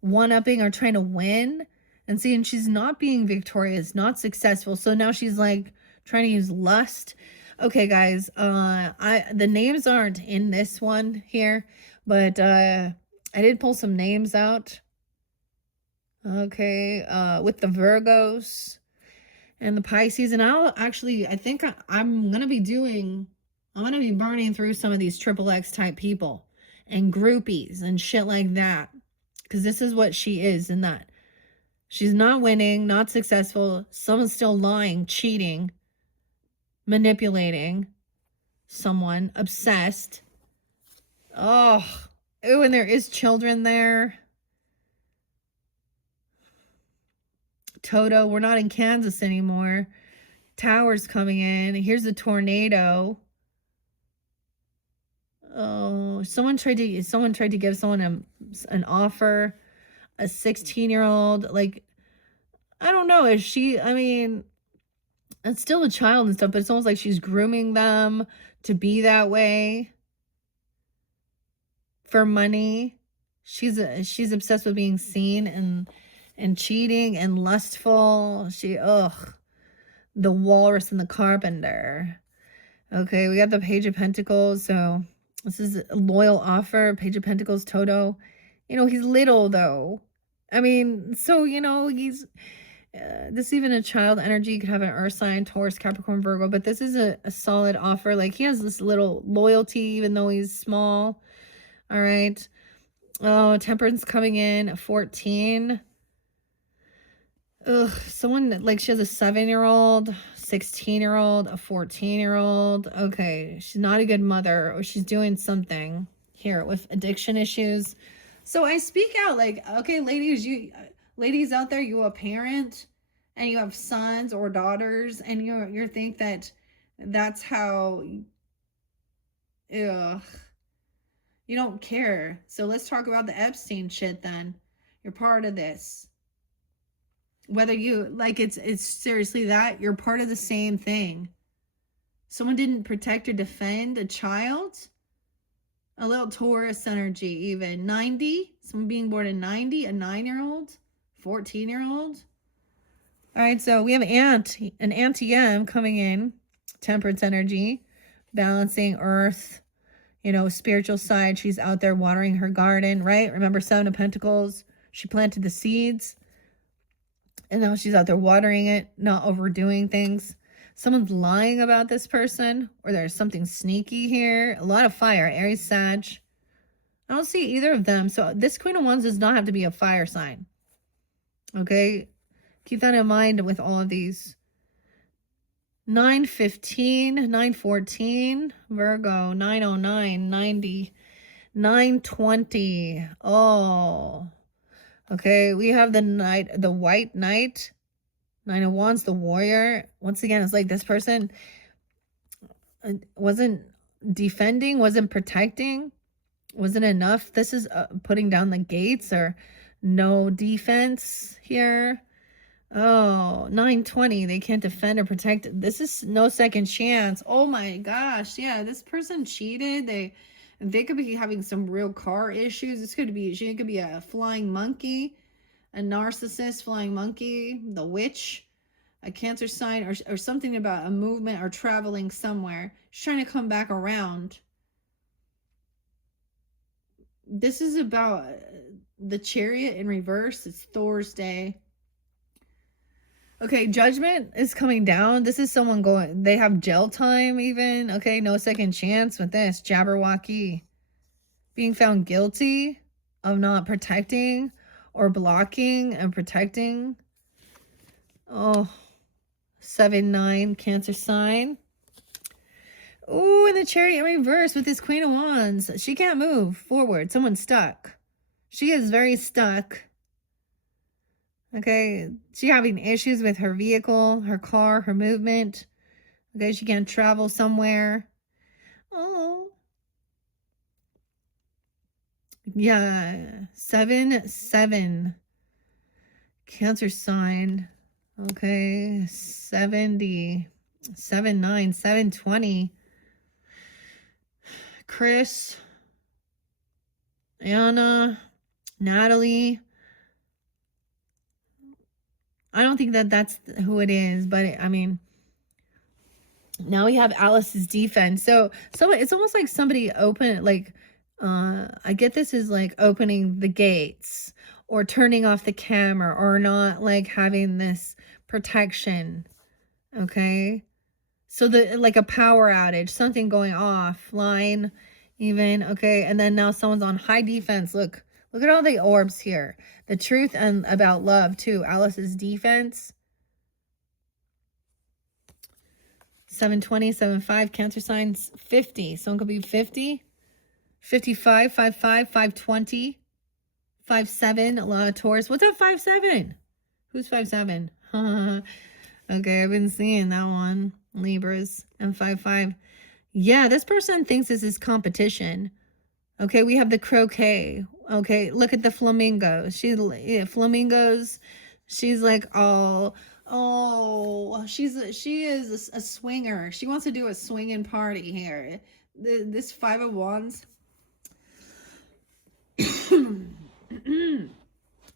one-upping or trying to win. And see, and she's not being victorious, not successful. So now she's like trying to use lust. Okay, guys, the names aren't in this one here, but I did pull some names out. Okay, with the Virgos and the Pisces. And I think I'm going to be burning through some of these triple X type people and groupies and shit like that. Because this is what she is in that. She's not winning, not successful. Someone's still lying, cheating, manipulating someone, obsessed. Oh, and there is children there. Toto, we're not in Kansas anymore. Tower's coming in. Here's the tornado. Oh, someone tried to give someone an offer. A 16-year-old, like, I don't know, is she, I mean, it's still a child and stuff, but it's almost like she's grooming them to be that way for money. She's obsessed with being seen and cheating and lustful. The walrus and the carpenter. Okay, we got the Page of Pentacles, so This is a loyal offer. Page of Pentacles, Toto. You know, he's little though. I mean, so, you know, he's, this even a child energy. Could have an earth sign, Taurus, Capricorn, Virgo, but this is a solid offer. Like, he has this little loyalty, even though he's small. All right. Oh, Temperance coming in, 14. Ugh, someone, like, she has a 7-year-old, 16-year-old, a 14-year-old. Okay, she's not a good mother, or she's doing something here with addiction issues. So I speak out, like, okay, ladies out there, you a parent and you have sons or daughters, and you think that that's how, ugh, you don't care. So let's talk about the Epstein shit then. You're part of this. Whether you, like, it's seriously that, you're part of the same thing. Someone didn't protect or defend a child. A little Taurus energy, even 90. Someone being born in 90, a 9-year-old, 14-year-old. All right, so we have an Auntie coming in, Temperance energy, balancing earth, you know, spiritual side. She's out there watering her garden, right? Remember, 7 of Pentacles, she planted the seeds. And now she's out there watering it, not overdoing things. Someone's lying about this person, or there's something sneaky here. A lot of fire, Aries, Sag. I don't see either of them. So this Queen of Wands does not have to be a fire sign. Okay? Keep that in mind with all of these. 9-15, 9-14, Virgo, 9-09, 90, 9-20. Oh, okay, we have the White Knight, 9 of Wands, the Warrior. Once again, it's like this person wasn't defending, wasn't protecting, wasn't enough. This is putting down the gates, or no defense here. Oh, 9-20, they can't defend or protect. This is no second chance. Oh my gosh, yeah, this person cheated. They could be having some real car issues. She could be a flying monkey, a narcissist, flying monkey, the witch, a Cancer sign, or something about a movement or traveling somewhere. She's trying to come back around. This is about the Chariot in reverse. It's Thursday. Okay, Judgment is coming down. This is someone going, they have jail time even. Okay, no second chance with this. Jabberwocky. Being found guilty of not protecting or blocking and protecting. Oh, 7-9, Cancer sign. Oh, and the Chariot in reverse with this Queen of Wands. She can't move forward. Someone's stuck. She is very stuck. Okay, she having issues with her vehicle, her car, her movement. Okay, she can't travel somewhere. Oh. Yeah, 7-7. Cancer sign. Okay, 70. 7-9, 7-20. Chris, Anna, Natalie. I don't think that that's who it is, but I mean, now we have Alice's defense. So it's almost like somebody open, like, I get this is like opening the gates or turning off the camera, or not like having this protection. Okay. So like a power outage, something going offline even. Okay. And then now someone's on high defense. Look at all the orbs here. The truth and about love too. Alice's defense. 7-20, 7-5, Cancer signs, 50. Someone could be 50. 55, 5-5, 5-20, 5-7. A lot of Taurus. What's up, 5-7? Who's 5-7? Okay, I've been seeing that one. Libras and 5-5. Yeah, this person thinks this is competition. Okay, we have the croquet. Okay, look at the flamingos. Flamingos. She's like, she is a swinger. She wants to do a swinging party here. This 5 of Wands.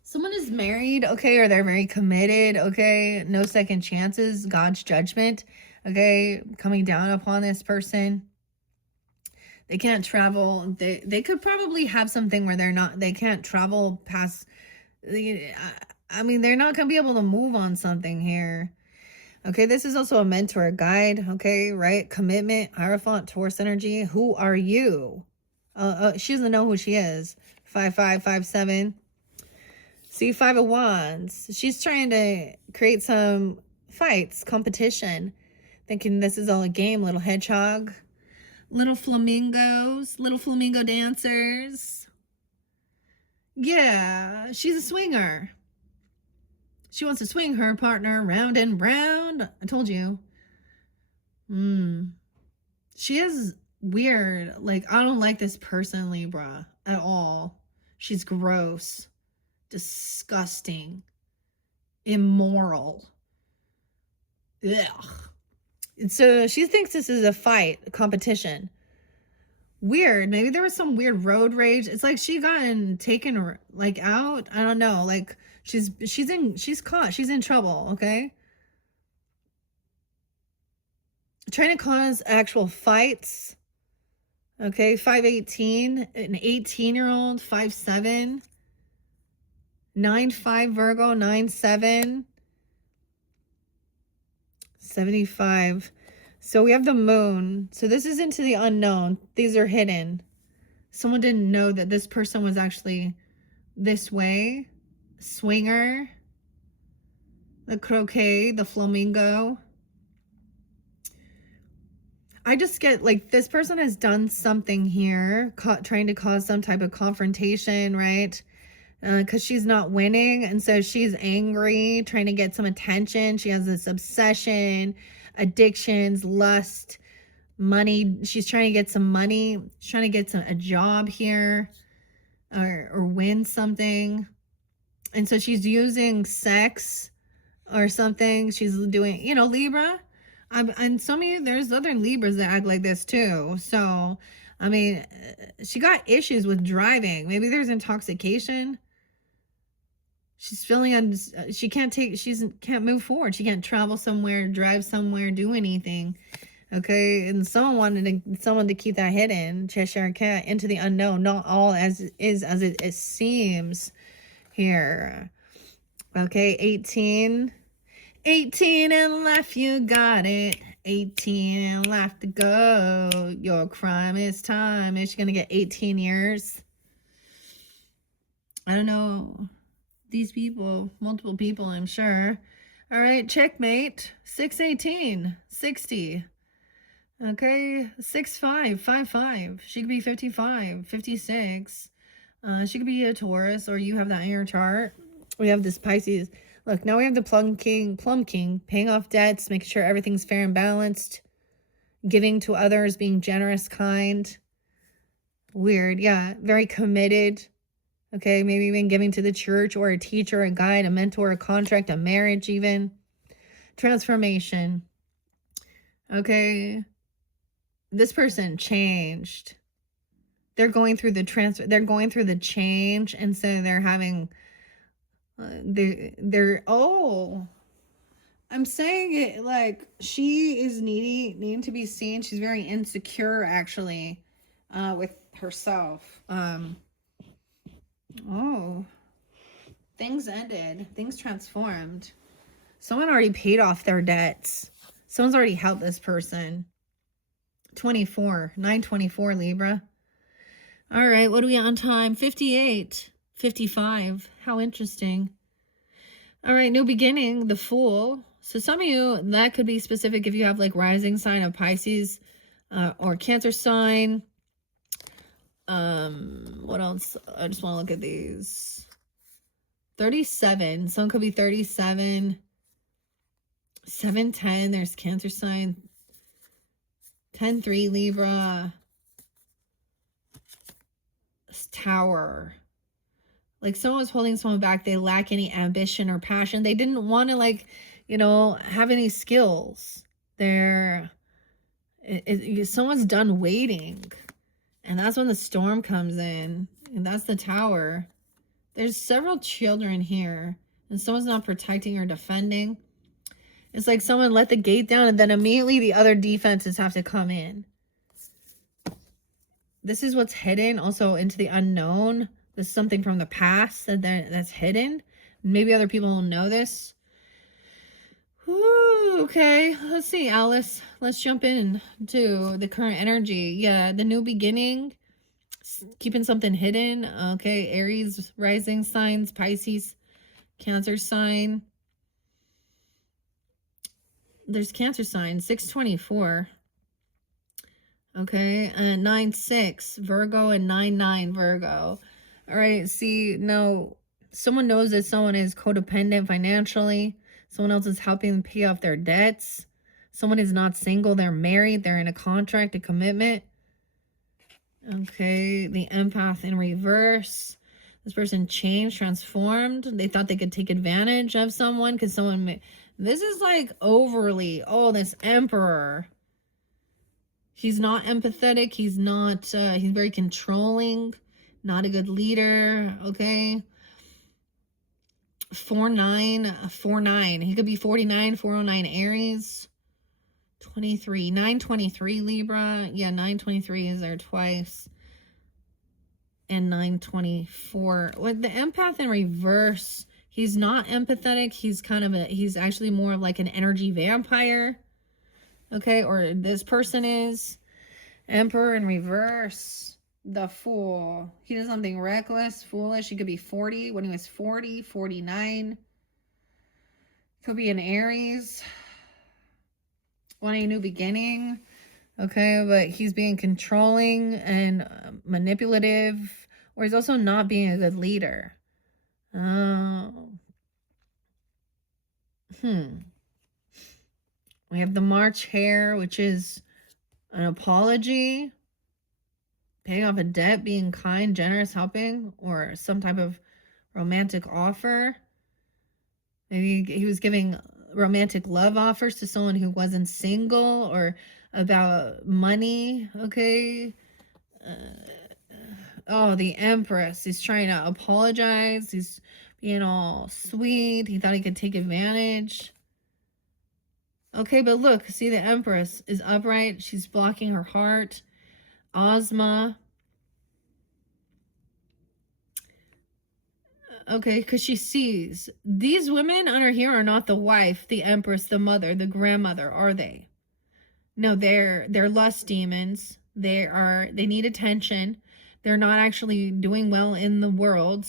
Someone is married, okay, or they're very committed, okay? No second chances. God's judgment, okay, coming down upon this person. They can't travel. They could probably have something where they can't travel past. I mean, they're not gonna be able to move on something here. Okay, this is also a mentor, guide. Okay, right? Commitment, Hierophant, Taurus energy. Who are you? She doesn't know who she is. 5557. See, Five of Wands. She's trying to create some fights, competition. Thinking this is all a game, little hedgehog. Little flamingos, little flamingo dancers. Yeah, she's a swinger. She wants to swing her partner round and round. I told you. She is weird. Like, I don't like this person, Libra, at all. She's gross, disgusting, immoral. Ugh. And so she thinks this is a fight, a competition. Weird. Maybe there was some weird road rage. It's like she gotten taken like out. I don't know. Like she's caught. She's in trouble. Okay. Trying to cause actual fights. Okay. 518, an 18-year-old, 5'7", 9'5" Virgo, 9'7", 75. So we have the moon. So this is into the unknown. These are hidden. Someone didn't know that this person was actually this way. Swinger. The croquet, the flamingo. I just get like this person has done something here, trying to cause some type of confrontation, right? Because she's not winning. And so she's angry, trying to get some attention. She has this obsession, addictions, lust, money. She's trying to get some money. She's trying to get a job here or win something. And so she's using sex or something. She's doing, you know, Libra. And some of you, there's other Libras that act like this too. So, I mean, she got issues with driving. Maybe there's intoxication. She's feeling she can't move forward. She can't travel somewhere, drive somewhere, do anything. Okay, and someone wanted someone to keep that hidden. Cheshire Cat, into the unknown. Not all as it seems here. Okay, 18 and left, you got it. 18 and left to go. Your crime is time. Is she gonna get 18 years? I don't know. These people, multiple people, I'm sure. All right, checkmate. 618, 60. Okay, 65, 55. She could be 55, 56. She could be a Taurus, or you have that in your chart. We have this Pisces. Look, now we have the Plum King, paying off debts, making sure everything's fair and balanced, giving to others, being generous, kind. Weird, yeah, very committed. Okay, maybe even giving to the church or a teacher, a guide, a mentor, a contract, a marriage even. Transformation. Okay, this person changed. They're going through the they're going through the change, and so they're having, I'm saying it like she is needing to be seen. She's very insecure, actually, with herself. Things ended. Things transformed. Someone already paid off their debts. Someone's already helped this person. 24. 924, Libra. All right, what are we on time? 58. 55. How interesting. All right, new beginning. The Fool. So some of you, that could be specific if you have like rising sign of Pisces or Cancer sign. What else? I just want to look at these. 37. Someone could be 37. 710. There's Cancer sign. 10-3 Libra. Tower. Like someone was holding someone back. They lack any ambition or passion. They didn't want to, like, you know, have any skills. Someone's done waiting. And that's when the storm comes in. And that's the Tower. There's several children here. And someone's not protecting or defending. It's like someone let the gate down and then immediately the other defenses have to come in. this is what's hidden also into the unknown. This is something from the past that's hidden. Maybe other people will know this. Ooh, okay, let's see, Alice. Let's jump in to the current energy. Yeah, the new beginning, keeping something hidden. Okay, Aries rising signs, Pisces, Cancer sign. There's Cancer sign, 624. Okay, 9-6 Virgo and 9-9 Virgo. All right, see, no, someone knows that someone is codependent financially. Someone else is helping them pay off their debts. Someone is not single, they're married, they're in a contract, a commitment. Okay, the empath in reverse. This person changed, transformed. They thought they could take advantage of someone because someone, this is like overly, oh, this emperor. He's not empathetic. He's not, he's very controlling, not a good leader. Okay. 4949. He could be 49, 409 Aries. 23, 923 Libra. Yeah, 923 is there twice. And 924. With the empath in reverse, he's not empathetic. He's kind of he's actually more of like an energy vampire. Okay, or this person is. Emperor in reverse. The Fool. He does something reckless, foolish. He could be 40 when he was 40, 49. Could be an Aries. Wanting a new beginning. Okay, but he's being controlling and manipulative. Or he's also not being a good leader. Oh. We have the March hare, which is an apology, paying off a debt, being kind, generous, helping, or some type of romantic offer. Maybe he was giving romantic love offers to someone who wasn't single, or about money. Okay. Oh, the Empress. He's trying to apologize. He's being all sweet. He thought he could take advantage. Okay, but look, see, the Empress is upright. She's blocking her heart. Ozma. Okay, because she sees these women under here are not the wife, the Empress, the mother, the grandmother, are they? No, they're lust demons. They need attention. They're not actually doing well in the world.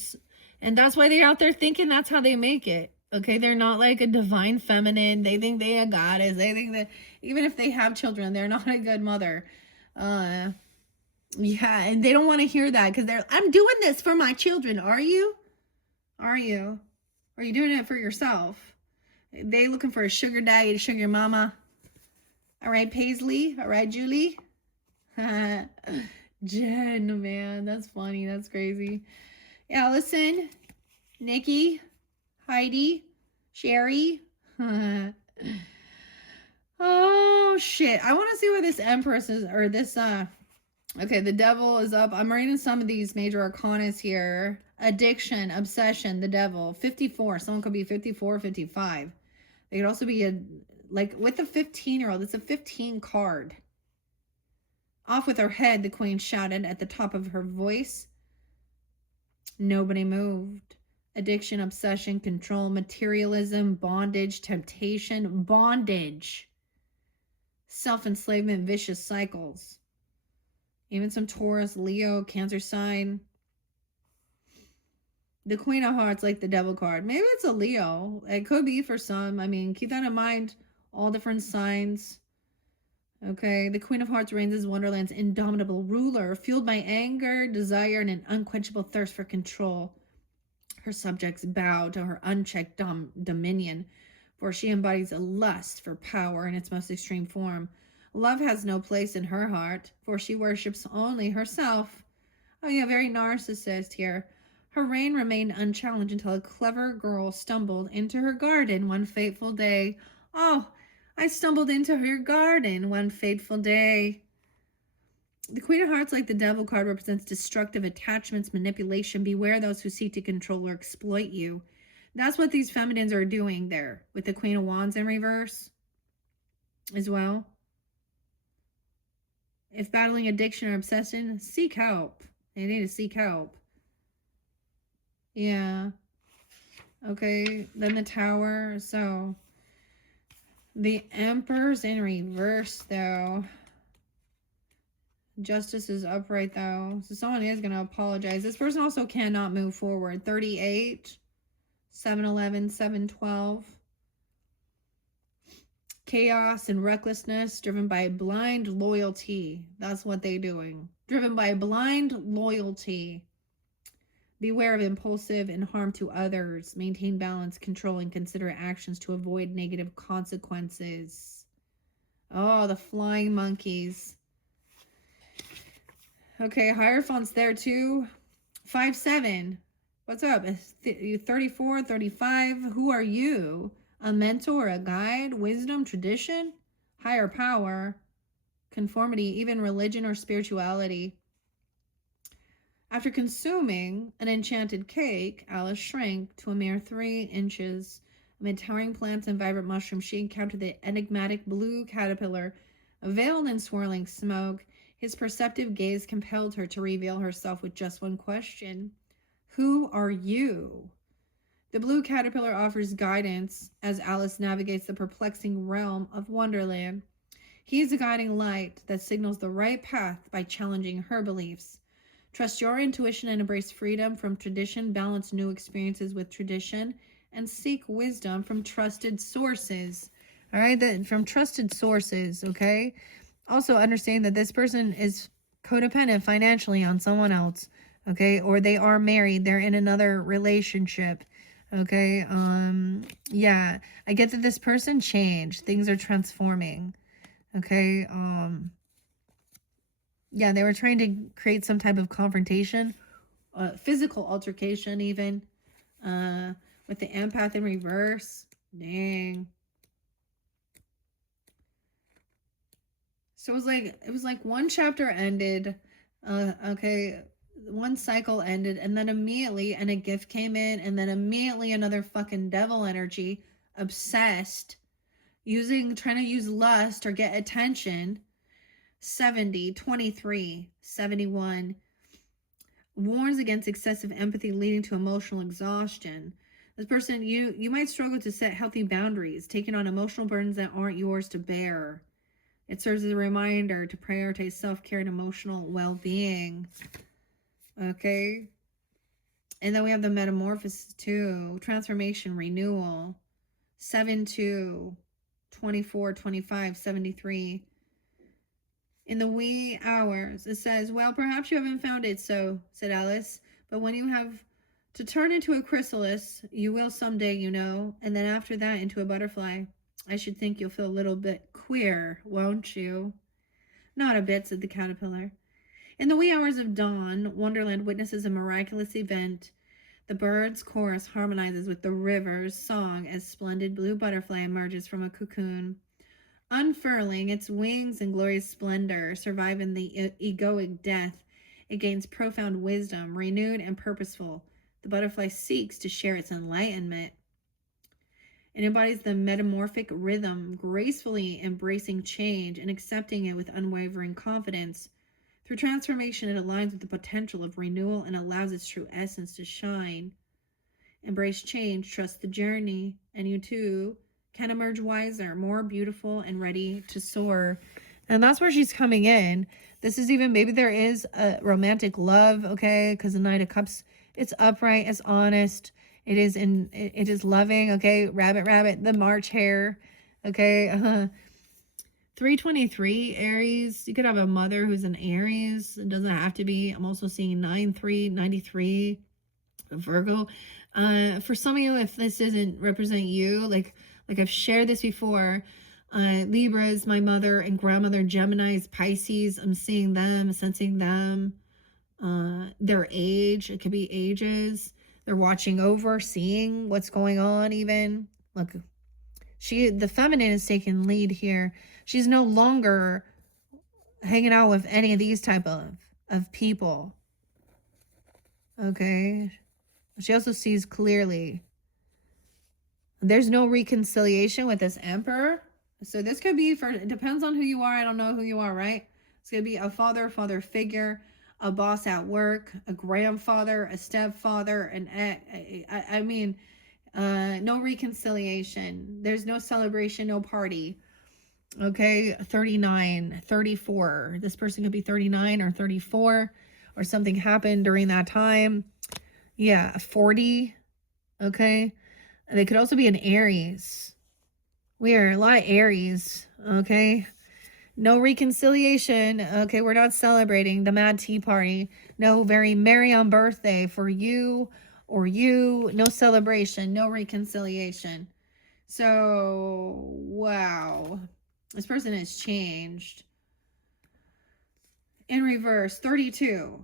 And that's why they're out there thinking that's how they make it. Okay, they're not like a divine feminine. They think they a goddess. They think that even if they have children, they're not a good mother. Yeah, and they don't want to hear that because I'm doing this for my children. Are you? Are you? Or are you doing it for yourself? They looking for a sugar daddy, a sugar mama. All right, Paisley. All right, Julie. Jen, man, that's funny. That's crazy. Allison, Nikki, Heidi, Sherry. Oh shit! I want to see what this Empress is, or this. Okay, the Devil is up. I'm reading some of these major arcanas here. Addiction, obsession, the Devil. 54. Someone could be 54, 55. They could also be like with a 15-year-old. It's a 15 card. Off with her head, the Queen shouted at the top of her voice. Nobody moved. Addiction, obsession, control, materialism, bondage, temptation, bondage, self-enslavement, vicious cycles. Even some Taurus, Leo, Cancer sign. The Queen of Hearts, like the Devil card. Maybe it's a Leo. It could be for some. I mean, keep that in mind. All different signs. Okay, the Queen of Hearts reigns as Wonderland's indomitable ruler, fueled by anger, desire, and an unquenchable thirst for control. Her subjects bow to her unchecked dominion, for she embodies a lust for power in its most extreme form. Love has no place in her heart, for she worships only herself. Oh yeah, very narcissist here. Her reign remained unchallenged until a clever girl stumbled into her garden one fateful day. Oh, I stumbled into her garden one fateful day. The Queen of Hearts, like the Devil card, represents destructive attachments, manipulation. Beware those who seek to control or exploit you. That's what these feminines are doing there with the Queen of Wands in reverse as well. If battling addiction or obsession, seek help. They need to seek help. Yeah. Okay, then the Tower. So the Emperor's in reverse, though. Justice is upright, though. So someone is going to apologize. This person also cannot move forward. 38, 7-11, 7-12. Chaos and recklessness driven by blind loyalty. That's what they're doing. Driven by blind loyalty. Beware of impulsive and harm to others. Maintain balance, control, and consider actions to avoid negative consequences. Oh, the flying monkeys. Okay, Hierophant's there too. 5-7. What's up? 34, 35. Who are you? A mentor, a guide, wisdom, tradition, higher power, conformity, even religion or spirituality. After consuming an enchanted cake, Alice shrank to a mere 3 inches. Amid towering plants and vibrant mushrooms, she encountered the enigmatic blue caterpillar, veiled in swirling smoke. His perceptive gaze compelled her to reveal herself with just one question. Who are you? The blue caterpillar offers guidance as Alice navigates the perplexing realm of Wonderland. He is a guiding light that signals the right path by challenging her beliefs. Trust your intuition and embrace freedom from tradition. Balance new experiences with tradition and seek wisdom from trusted sources. All right, from trusted sources, okay? Also understand that this person is codependent financially on someone else, okay? Or they are married, they're in another relationship, okay? Yeah, I get that this person changed. Things are transforming, okay? Yeah, they were trying to create some type of confrontation, physical altercation even, with the empath in reverse. Dang. So it was like one chapter ended, okay, one cycle ended, and then immediately, and a gift came in, and then immediately another fucking devil energy, obsessed, trying to use lust or get attention. 70, 23, 71. Warns against excessive empathy leading to emotional exhaustion. This person, you might struggle to set healthy boundaries, taking on emotional burdens that aren't yours to bear. It serves as a reminder to prioritize self-care and emotional well-being. Okay. And then we have the metamorphosis too. Transformation, renewal. 7-2, 24, 25, 73. In the wee hours, it says, well, perhaps you haven't found it so, said Alice. But when you have to turn into a chrysalis, you will someday, you know. And then after that, into a butterfly. I should think you'll feel a little bit queer, won't you? Not a bit, said the caterpillar. In the wee hours of dawn, Wonderland witnesses a miraculous event. The bird's chorus harmonizes with the river's song as splendid blue butterfly emerges from a cocoon. Unfurling its wings in glorious splendor, surviving the egoic death, it gains profound wisdom, renewed and purposeful. The butterfly seeks to share its enlightenment. It embodies the metamorphic rhythm, gracefully embracing change and accepting it with unwavering confidence. Through transformation, it aligns with the potential of renewal and allows its true essence to shine. Embrace change, trust the journey, and you too can emerge wiser, more beautiful, and ready to soar. And that's where she's coming in. This is even, maybe there is a romantic love, okay? Because the Knight of Cups, it's upright, it's honest. It is loving, okay? Rabbit, the March hare, okay? 323, Aries. You could have a mother who's an Aries. It doesn't have to be. I'm also seeing 9-3, 93, Virgo. For some of you, if this doesn't represent you, like I've shared this before, Libras, my mother and grandmother, Geminis, Pisces, I'm seeing them, sensing them, their age, it could be ages. They're watching over, seeing what's going on even. Look, the feminine is taking lead here. She's no longer hanging out with any of these type of people. Okay. She also sees clearly. There's no reconciliation with this Emperor. So this could be it depends on who you are. I don't know who you are, right? It's going to be a father figure, a boss at work, a grandfather, a stepfather, I mean, no reconciliation. There's no celebration, no party. Okay, 39, 34. This person could be 39 or 34, or something happened during that time. Yeah, 40. Okay. They could also be an Aries. We are a lot of Aries. Okay. No reconciliation. Okay, we're not celebrating the Mad Tea Party. No very merry on birthday for you or you. No celebration. No reconciliation. So, wow. This person has changed. In reverse, 32.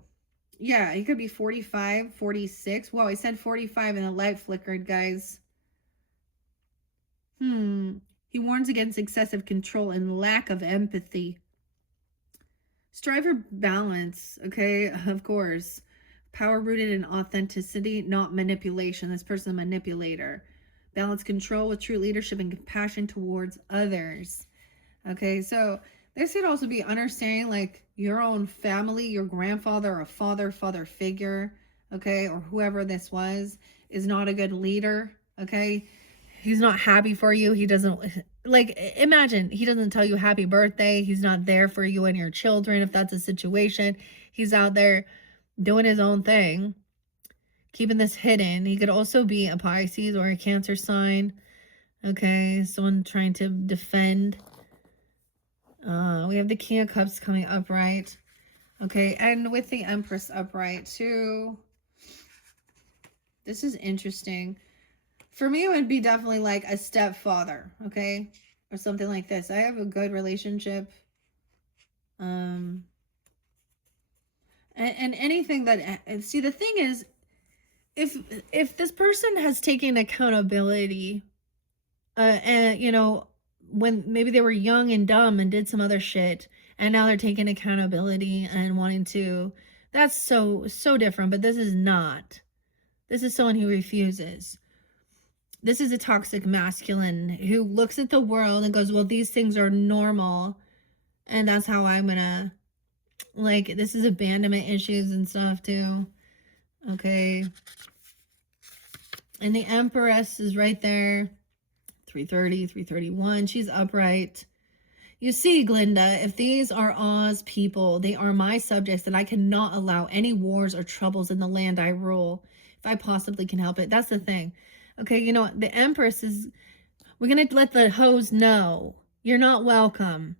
Yeah, he could be 45, 46. Whoa, I said 45 and the light flickered, guys. He warns against excessive control and lack of empathy. Strive for balance, okay? Of course. Power rooted in authenticity, not manipulation. This person is a manipulator. Balance control with true leadership and compassion towards others. Okay, so this could also be understanding like your own family, your grandfather or father figure, okay, or whoever this was, is not a good leader, okay? He's not happy for you. He doesn't, like, imagine he doesn't tell you happy birthday. He's not there for you and your children if that's a situation. He's out there doing his own thing, keeping this hidden. He could also be a Pisces or a Cancer sign, okay? Someone trying to defend. We have the King of Cups coming upright. Okay, and with the Empress upright too. This is interesting. For me, it would be definitely like a stepfather, okay? Or something like this. I have a good relationship. And anything that... See, the thing is, if this person has taken accountability, and, you know, when maybe they were young and dumb and did some other shit, and now they're taking accountability and wanting to... That's so different, but this is not. This is someone who refuses. This is a toxic masculine who looks at the world and goes, well, these things are normal. And that's how I'm gonna, like, this is abandonment issues and stuff too. Okay. And the Empress is right there. 330, 331. She's upright. You see, Glinda, if these are Oz people, they are my subjects, and I cannot allow any wars or troubles in the land I rule, if I possibly can help it. That's the thing. Okay, you know, the Empress is... We're going to let the hoes know. You're not welcome.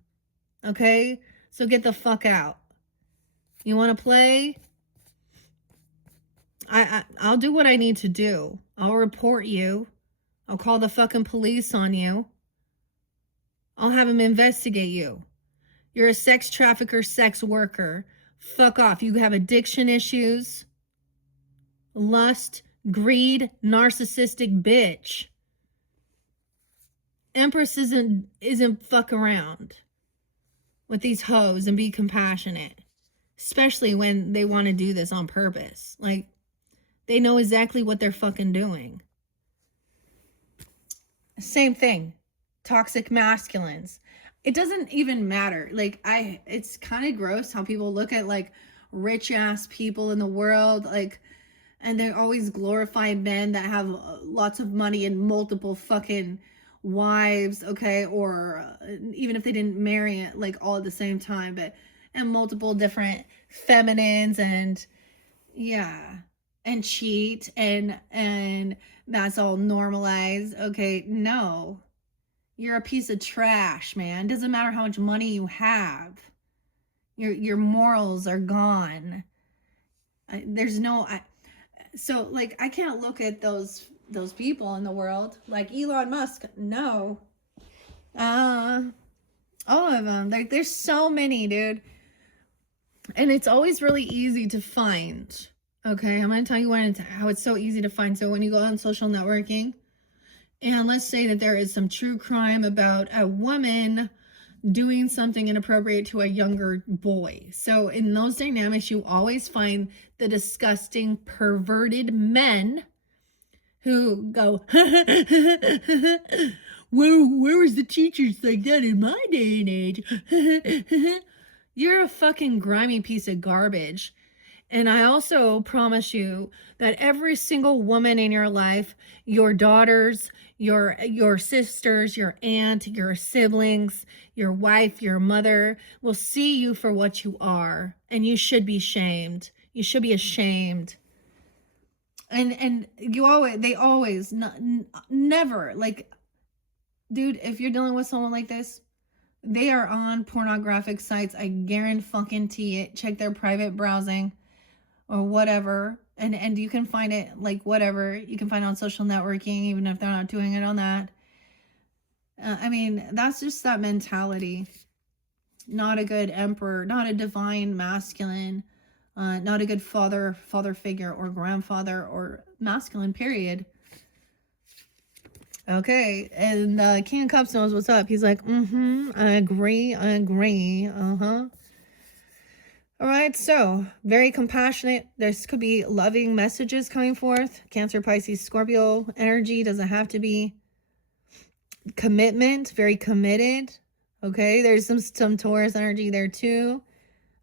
Okay? So get the fuck out. You want to play? I'll do what I need to do. I'll report you. I'll call the fucking police on you. I'll have them investigate you. You're a sex trafficker, sex worker. Fuck off. You have addiction issues. Lust, greed, narcissistic bitch. Empress isn't fuck around with these hoes and be compassionate. Especially when they want to do this on purpose. Like, they know exactly what they're fucking doing. Same thing. Toxic masculines. It doesn't even matter. Like, it's kind of gross how people look at, like, rich ass people in the world, like, and they always glorify men that have lots of money and multiple fucking wives, okay, or even if they didn't marry it, like, all at the same time, but, and multiple different feminines, and yeah, and cheat, and that's all normalized. Okay, no, you're a piece of trash, man. Doesn't matter how much money you have, your morals are gone. There's no... So, like, I can't look at those people in the world, like Elon Musk. No. All of them. Like, there's so many, dude. And it's always really easy to find. Okay, I'm going to tell you how it's so easy to find. So when you go on social networking, and let's say that there is some true crime about a woman doing something inappropriate to a younger boy. So in those dynamics, you always find the disgusting, perverted men who go, where was the teachers like that in my day and age? You're a fucking grimy piece of garbage. And I also promise you that every single woman in your life, your daughters, your sisters, your aunt, your siblings, your wife, your mother will see you for what you are, and you should be shamed. You should be ashamed. And they always never, like, dude, if you're dealing with someone like this, they are on pornographic sites. I guarantee it. Check their private browsing or whatever, and you can find it, like, whatever you can find on social networking, even if they're not doing it on that. I mean, that's just that mentality. Not a good emperor, not a divine masculine, not a good father figure or grandfather or masculine, period. Okay, and King of Cups knows what's up. He's like, I agree. All right, so very compassionate. This could be loving messages coming forth. Cancer, Pisces, Scorpio energy. Doesn't have to be. Commitment, very committed. Okay, there's some Taurus energy there too.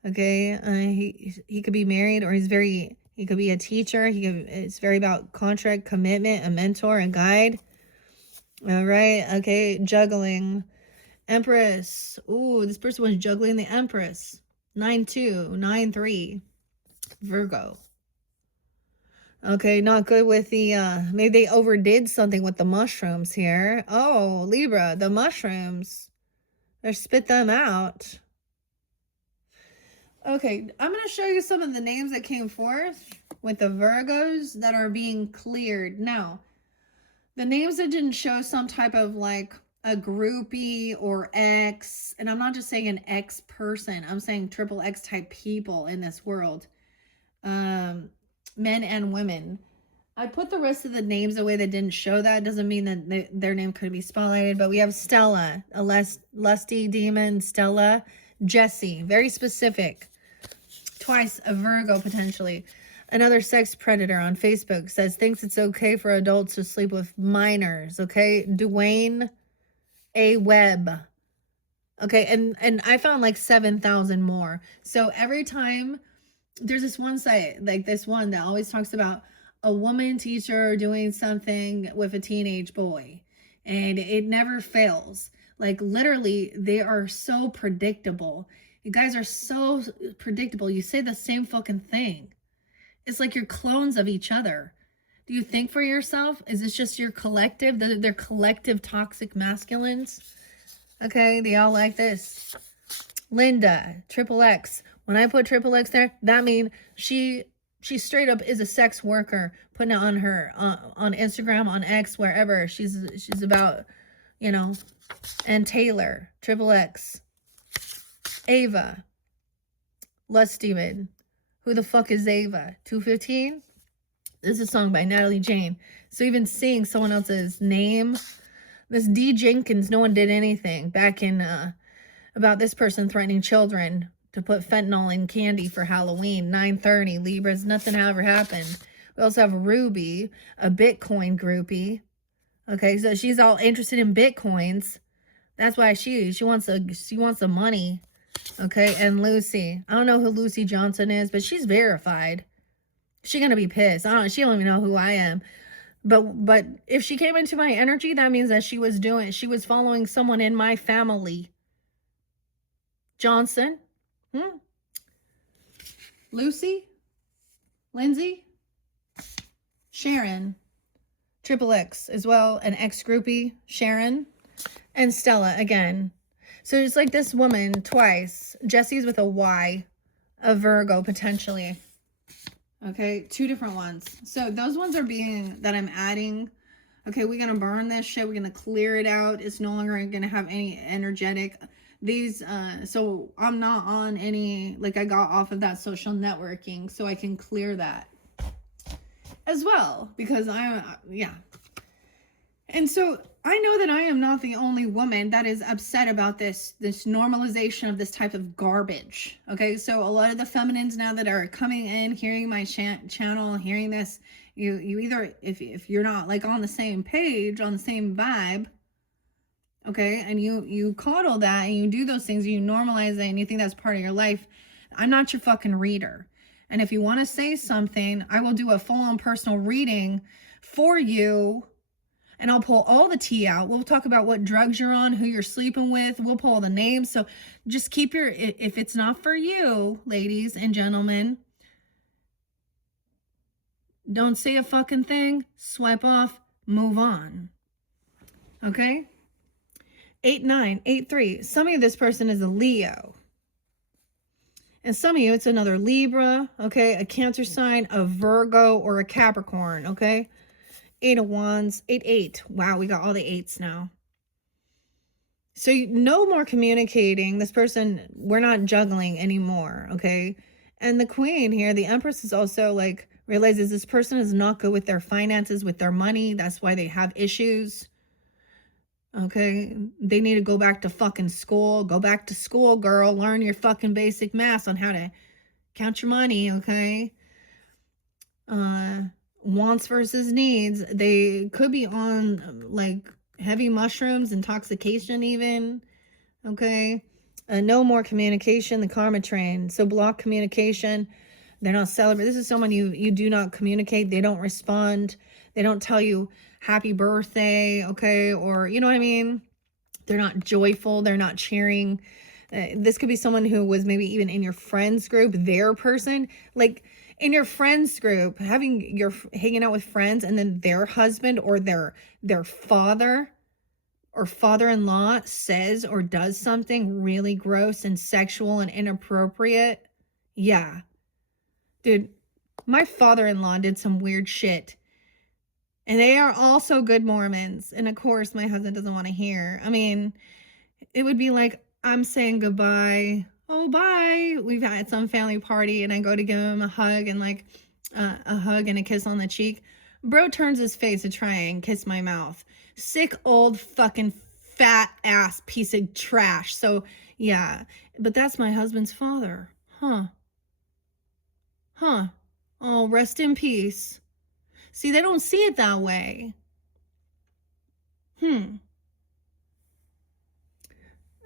Okay, he could be married, or he could be a teacher. It's very about contract, commitment, a mentor, a guide. All right, okay, juggling. Empress. Ooh, this person was juggling the Empress. 9-2, 9-3. Virgo. Okay, not good with the, maybe they overdid something with the mushrooms here. Oh, Libra, the mushrooms. Or spit them out. Okay, I'm going to show you some of the names that came forth with the Virgos that are being cleared. Now, the names that didn't show some type of, like, a groupie or X, and I'm not just saying an X person, I'm saying triple X type people in this world, men and women. I put the rest of the names away that didn't show that. Doesn't mean that their name could be spotlighted, but we have Stella, a lusty demon. Stella. Jesse, very specific. Twice a Virgo, potentially. Another sex predator on Facebook says thinks it's okay for adults to sleep with minors. Okay, Dwayne A. Webb. Okay, and I found like 7,000 more. So every time there's this one site, like this one that always talks about a woman teacher doing something with a teenage boy, and it never fails. Like, literally, they are so predictable. You guys are so predictable. You say the same fucking thing. It's like you're clones of each other. Do you think for yourself? Is this just your collective? They're collective toxic masculines. Okay, they all like this. Linda, triple X. When I put triple X there, that means she straight up is a sex worker, putting it on her on Instagram, on X, wherever. She's about, you know. And Taylor, triple X. Ava, Lust Demon. Who the fuck is Ava? 215? This is a song by Natalie Jane. So even seeing someone else's name, this D. Jenkins, no one did anything back in about this person threatening children to put fentanyl in candy for Halloween. 930 Libras, nothing ever happened. We also have Ruby, a Bitcoin groupie. Okay, so she's all interested in Bitcoins. That's why she wants the money. Okay, and Lucy. I don't know who Lucy Johnson is, but she's verified. She's gonna be pissed. She don't even know who I am. But if she came into my energy, that means that she was following someone in my family. Johnson. Lucy. Lindsay. Sharon. Triple X as well, an X groupie. Sharon. And Stella again. So it's like this woman twice. Jesse's with a Y. A Virgo, potentially. Okay, 2 different ones. So those ones are that I'm adding. Okay, we're going to burn this shit. We're going to clear it out. It's no longer going to have any energetic. So I'm not on any, like, I got off of that social networking, so I can clear that as well, because yeah. And so I know that I am not the only woman that is upset about this normalization of this type of garbage. Okay, so a lot of the feminines now that are coming in, hearing my channel, hearing this, you either, if you're not like on the same page, on the same vibe, okay, and you coddle that and you do those things, you normalize it, and you think that's part of your life, I'm not your fucking reader. And if you want to say something, I will do a full-on personal reading for you, and I'll pull all the tea out. We'll talk about what drugs you're on, who you're sleeping with. We'll pull all the names. So just keep your, if it's not for you, ladies and gentlemen, don't say a fucking thing, swipe off, move on. Okay? 8983. Some of you, this person is a Leo. And some of you, it's another Libra, okay? A Cancer sign, a Virgo, or a Capricorn, okay? 8 of Wands, 8. Wow, we got all the 8s now. So no more communicating. This person, we're not juggling anymore, okay? And the Queen here, the Empress, is also like, realizes this person is not good with their finances, with their money. That's why they have issues. Okay, they need to go back to fucking school. Go back to school, girl. Learn your fucking basic math on how to count your money, okay? Wants versus needs. They could be on like heavy mushrooms, intoxication even, okay? No more communication, the karma train. So block communication. They're not celebrating. This is someone you do not communicate. They don't respond. They don't tell you happy birthday, okay? Or, you know what I mean? They're not joyful. They're not cheering. This could be someone who was maybe even in your friends group, their person. Like in your friends group, hanging out with friends, and then their husband or their father or father-in-law says or does something really gross and sexual and inappropriate. Yeah. Dude, my father-in-law did some weird shit. And they are also good Mormons. And of course, my husband doesn't want to hear. I mean, it would be like I'm saying goodbye. Oh, bye. We've had some family party and I go to give him a hug and like a hug and a kiss on the cheek. Bro turns his face to try and kiss my mouth. Sick old fucking fat ass piece of trash. So yeah, but that's my husband's father. Huh. Oh, rest in peace. See, they don't see it that way.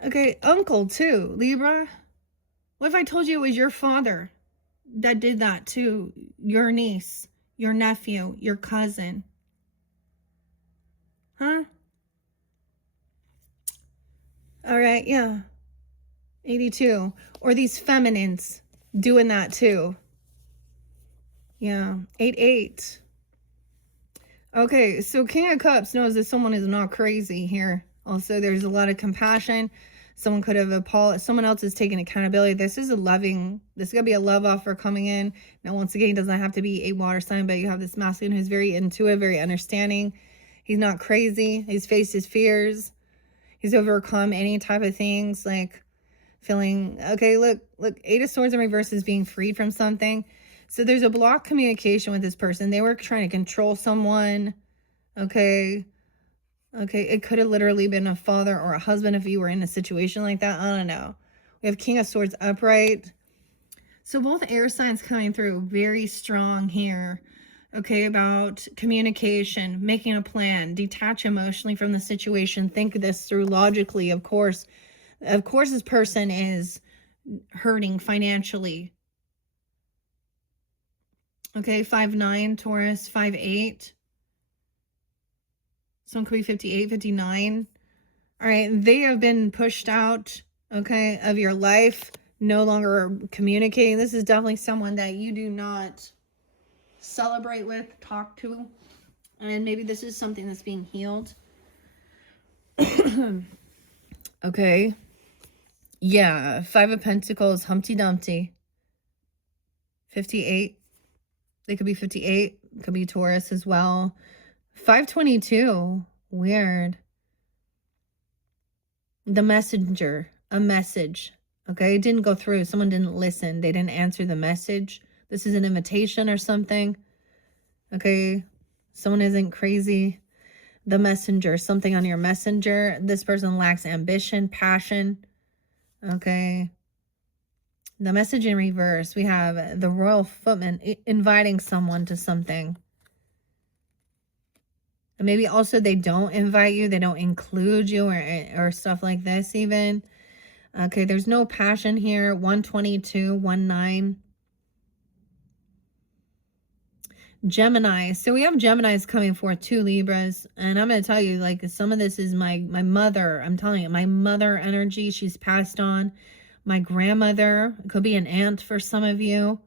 Okay, uncle too, Libra. What if I told you it was your father that did that to your niece, your nephew, your cousin? Huh? All right, yeah. 82. Or these feminines doing that too. Yeah, 8. Okay, so King of Cups knows that someone is not crazy here. Also, there's a lot of compassion. Someone could have apologized. Someone else is taking accountability. This is this is going to be a love offer coming in. Now, once again, it doesn't have to be a water sign, but you have this masculine who's very intuitive, very understanding. He's not crazy. He's faced his fears. He's overcome any type of things like feeling, okay, look, 8 of Swords in reverse is being freed from something. So there's a blocked communication with this person. They were trying to control someone. Okay. It could have literally been a father or a husband if you were in a situation like that. I don't know. We have King of Swords upright. So both air signs coming through very strong here. Okay, about communication, making a plan, detach emotionally from the situation, think this through logically, of course. Of course, this person is hurting financially. Okay, 5-9, Taurus, 5-8. Someone could be 58, 59. All right, they have been pushed out, okay, of your life, no longer communicating. This is definitely someone that you do not celebrate with, talk to. And maybe this is something that's being healed. Okay. Yeah, 5 of Pentacles, Humpty Dumpty. 58. They could be 58. Could be Taurus as well. 522. Weird. The messenger. A message. Okay, it didn't go through. Someone didn't listen. They didn't answer the message. This is an invitation or something. Okay, someone isn't crazy. The messenger. Something on your messenger. This person lacks ambition, passion. Okay. The message in reverse, we have the royal footman inviting someone to something. And maybe also they don't invite you, they don't include you, or stuff like this even. Okay, there's no passion here. 122, 19. Gemini. So we have Geminis coming forth too, Libras. And I'm going to tell you, like, some of this is my mother. I'm telling you, my mother energy. She's passed on. My grandmother. It could be an aunt for some of you.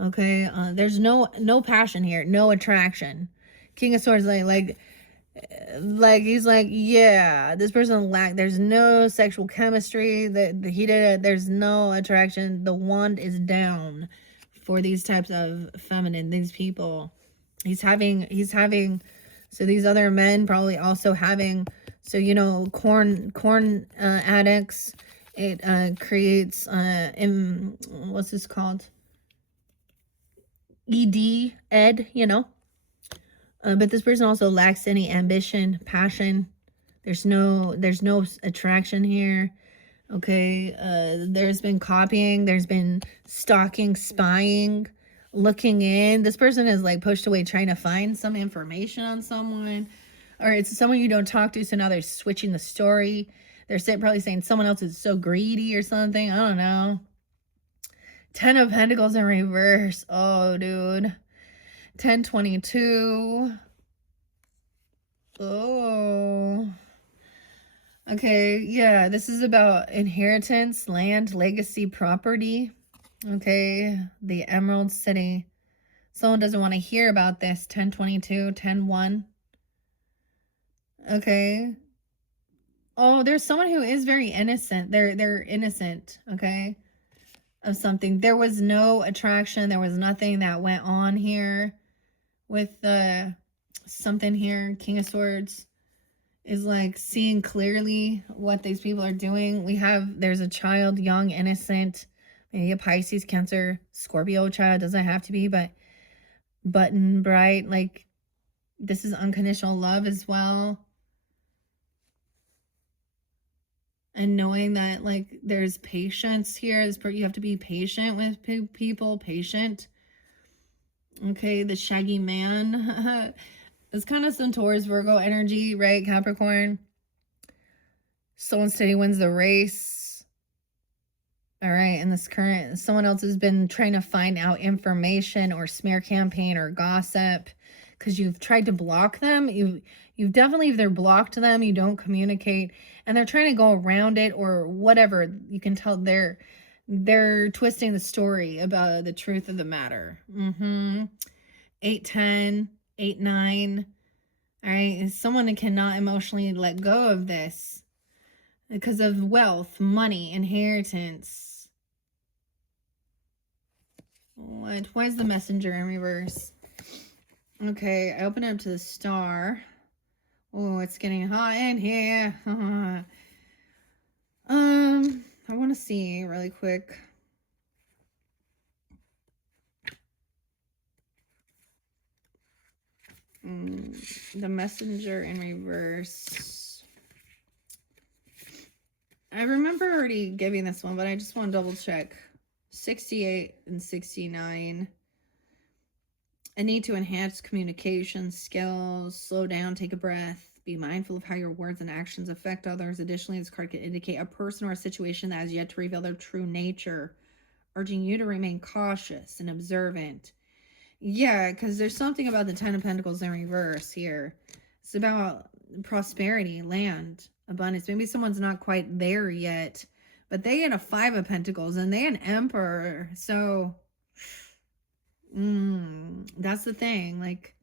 Okay. There's no passion here. No attraction. King of Swords, like he's like, yeah, this person there's no sexual chemistry, that he did it, there's no attraction. The wand is down for these types of feminine, these people. He's having so these other men probably also having, so corn addicts. It creates what's this called, ed, but this person also lacks any ambition, passion. There's no attraction here. Okay. There's been copying. There's been stalking, spying, looking in. This person is like pushed away trying to find some information on someone. Or it's someone you don't talk to, so now they're switching the story. They're probably saying someone else is so greedy or something. I don't know. 10 of Pentacles in reverse. Oh, dude. 1022. Oh. Okay, yeah, this is about inheritance, land, legacy, property. Okay, the Emerald City. Someone doesn't want to hear about this. 1022, 101. Okay. Oh, there's someone who is very innocent. They're innocent, okay, of something. There was no attraction. There was nothing that went on here with something here. King of Swords is like seeing clearly what these people are doing. There's a child, young, innocent, maybe a Pisces, Cancer, Scorpio child, doesn't have to be, but button bright. Like, this is unconditional love as well. And knowing that, like, there's patience here. You have to be patient with people, patient. Okay, the shaggy man. It's kind of some Taurus, Virgo energy, right? Capricorn. Someone steady wins the race. All right, and this current, someone else has been trying to find out information or smear campaign or gossip because you've tried to block them. You've definitely either blocked them, you don't communicate, and they're trying to go around it or whatever. You can tell they're twisting the story about the truth of the matter. 810, 89. All right, someone cannot emotionally let go of this because of wealth, money, inheritance. What? Why is the Messenger in reverse? Okay, I open it up to the Star. Oh, it's getting hot in here. I want to see really quick. The Messenger in reverse. I remember already giving this one, but I just want to double check. 68 and 69. A need to enhance communication skills, slow down, take a breath, be mindful of how your words and actions affect others. Additionally, this card can indicate a person or a situation that has yet to reveal their true nature, urging you to remain cautious and observant. Yeah, because there's something about the 10 of Pentacles in reverse here. It's about prosperity, land, abundance. Maybe someone's not quite there yet, but they had a 5 of Pentacles and they an Emperor. So that's the thing. Like,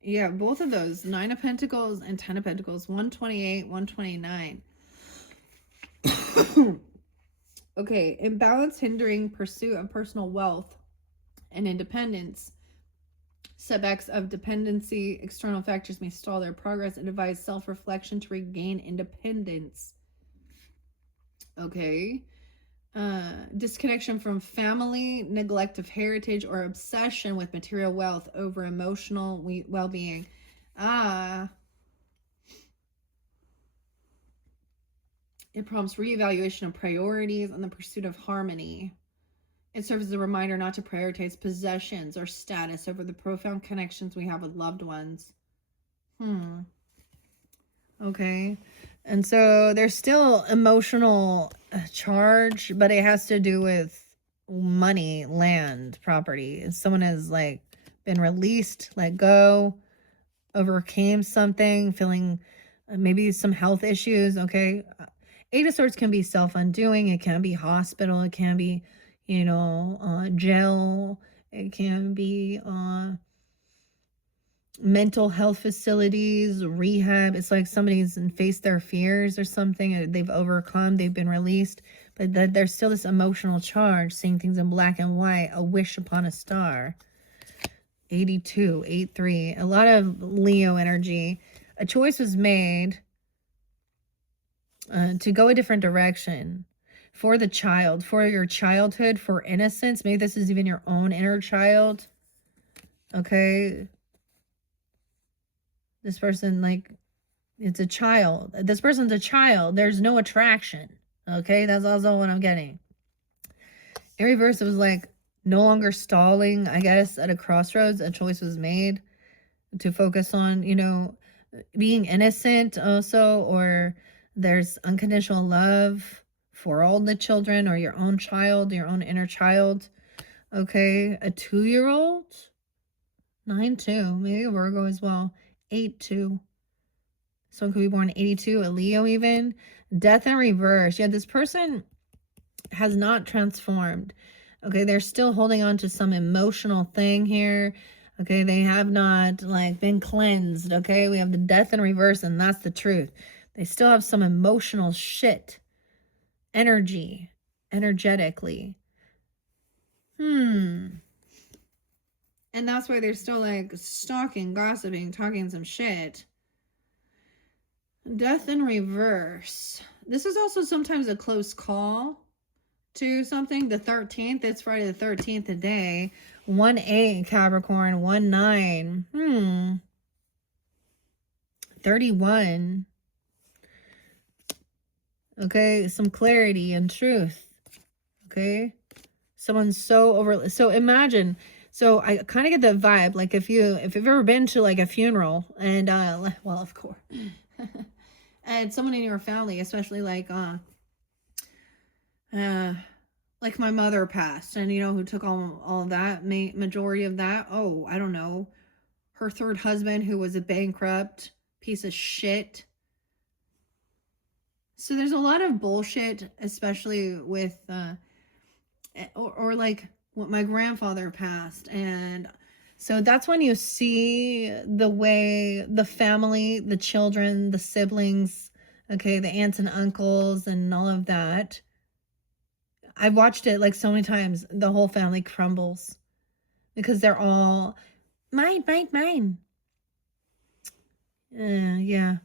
yeah, both of those, 9 of Pentacles and 10 of Pentacles, 128, 129. Okay, imbalance hindering pursuit of personal wealth and independence. Setbacks of dependency, external factors may stall their progress and devise self-reflection to regain independence. Okay. Disconnection from family, neglect of heritage, or obsession with material wealth over emotional well-being. It prompts reevaluation of priorities and the pursuit of harmony. It serves as a reminder not to prioritize possessions or status over the profound connections we have with loved ones. Okay. And so there's still emotional charge, but it has to do with money, land, property. Someone has like been released, let go, overcame something, feeling maybe some health issues. Okay. Eight of Swords can be self-undoing. It can be hospital. It can be, jail. It can be mental health facilities, rehab. It's like somebody's faced their fears or something. They've overcome. They've been released. But there's still this emotional charge, seeing things in black and white. A wish upon a star. 82, 83. A lot of Leo energy. A choice was made to go a different direction for the child, for your childhood, for innocence. Maybe this is even your own inner child. Okay. This person, like, it's a child. This person's a child. There's no attraction. Okay. That's also what I'm getting. In reverse, it was like no longer stalling, I guess, at a crossroads. A choice was made to focus on, being innocent also, or there's unconditional love for all the children, or your own child, your own inner child. Okay. A 2-year-old. 9-2. Maybe a Virgo as well. 8-2. Someone could be born 82. A Leo even. Death in reverse. Yeah, this person has not transformed. Okay. They're still holding on to some emotional thing here. Okay. They have not like been cleansed. Okay. We have the death in reverse, and that's the truth. They still have some emotional shit. Energetically. And that's why they're still like stalking, gossiping, talking some shit. Death in reverse. This is also sometimes a close call to something. The 13th, it's Friday the 13th today. 1-8 Capricorn, 1-9. 31. Okay, some clarity and truth. Okay, someone's so imagine. So I kind of get the vibe, like if you've ever been to like a funeral, and well, of course, and someone in your family, especially like my mother passed, and who took all of that, majority of that. Oh, I don't know, her third husband, who was a bankrupt piece of shit. So there's a lot of bullshit, especially with or like when my grandfather passed. And so that's when you see the way the family, the children, the siblings, okay, the aunts and uncles and all of that. I've watched it like so many times. The whole family crumbles because they're all mine. Yeah.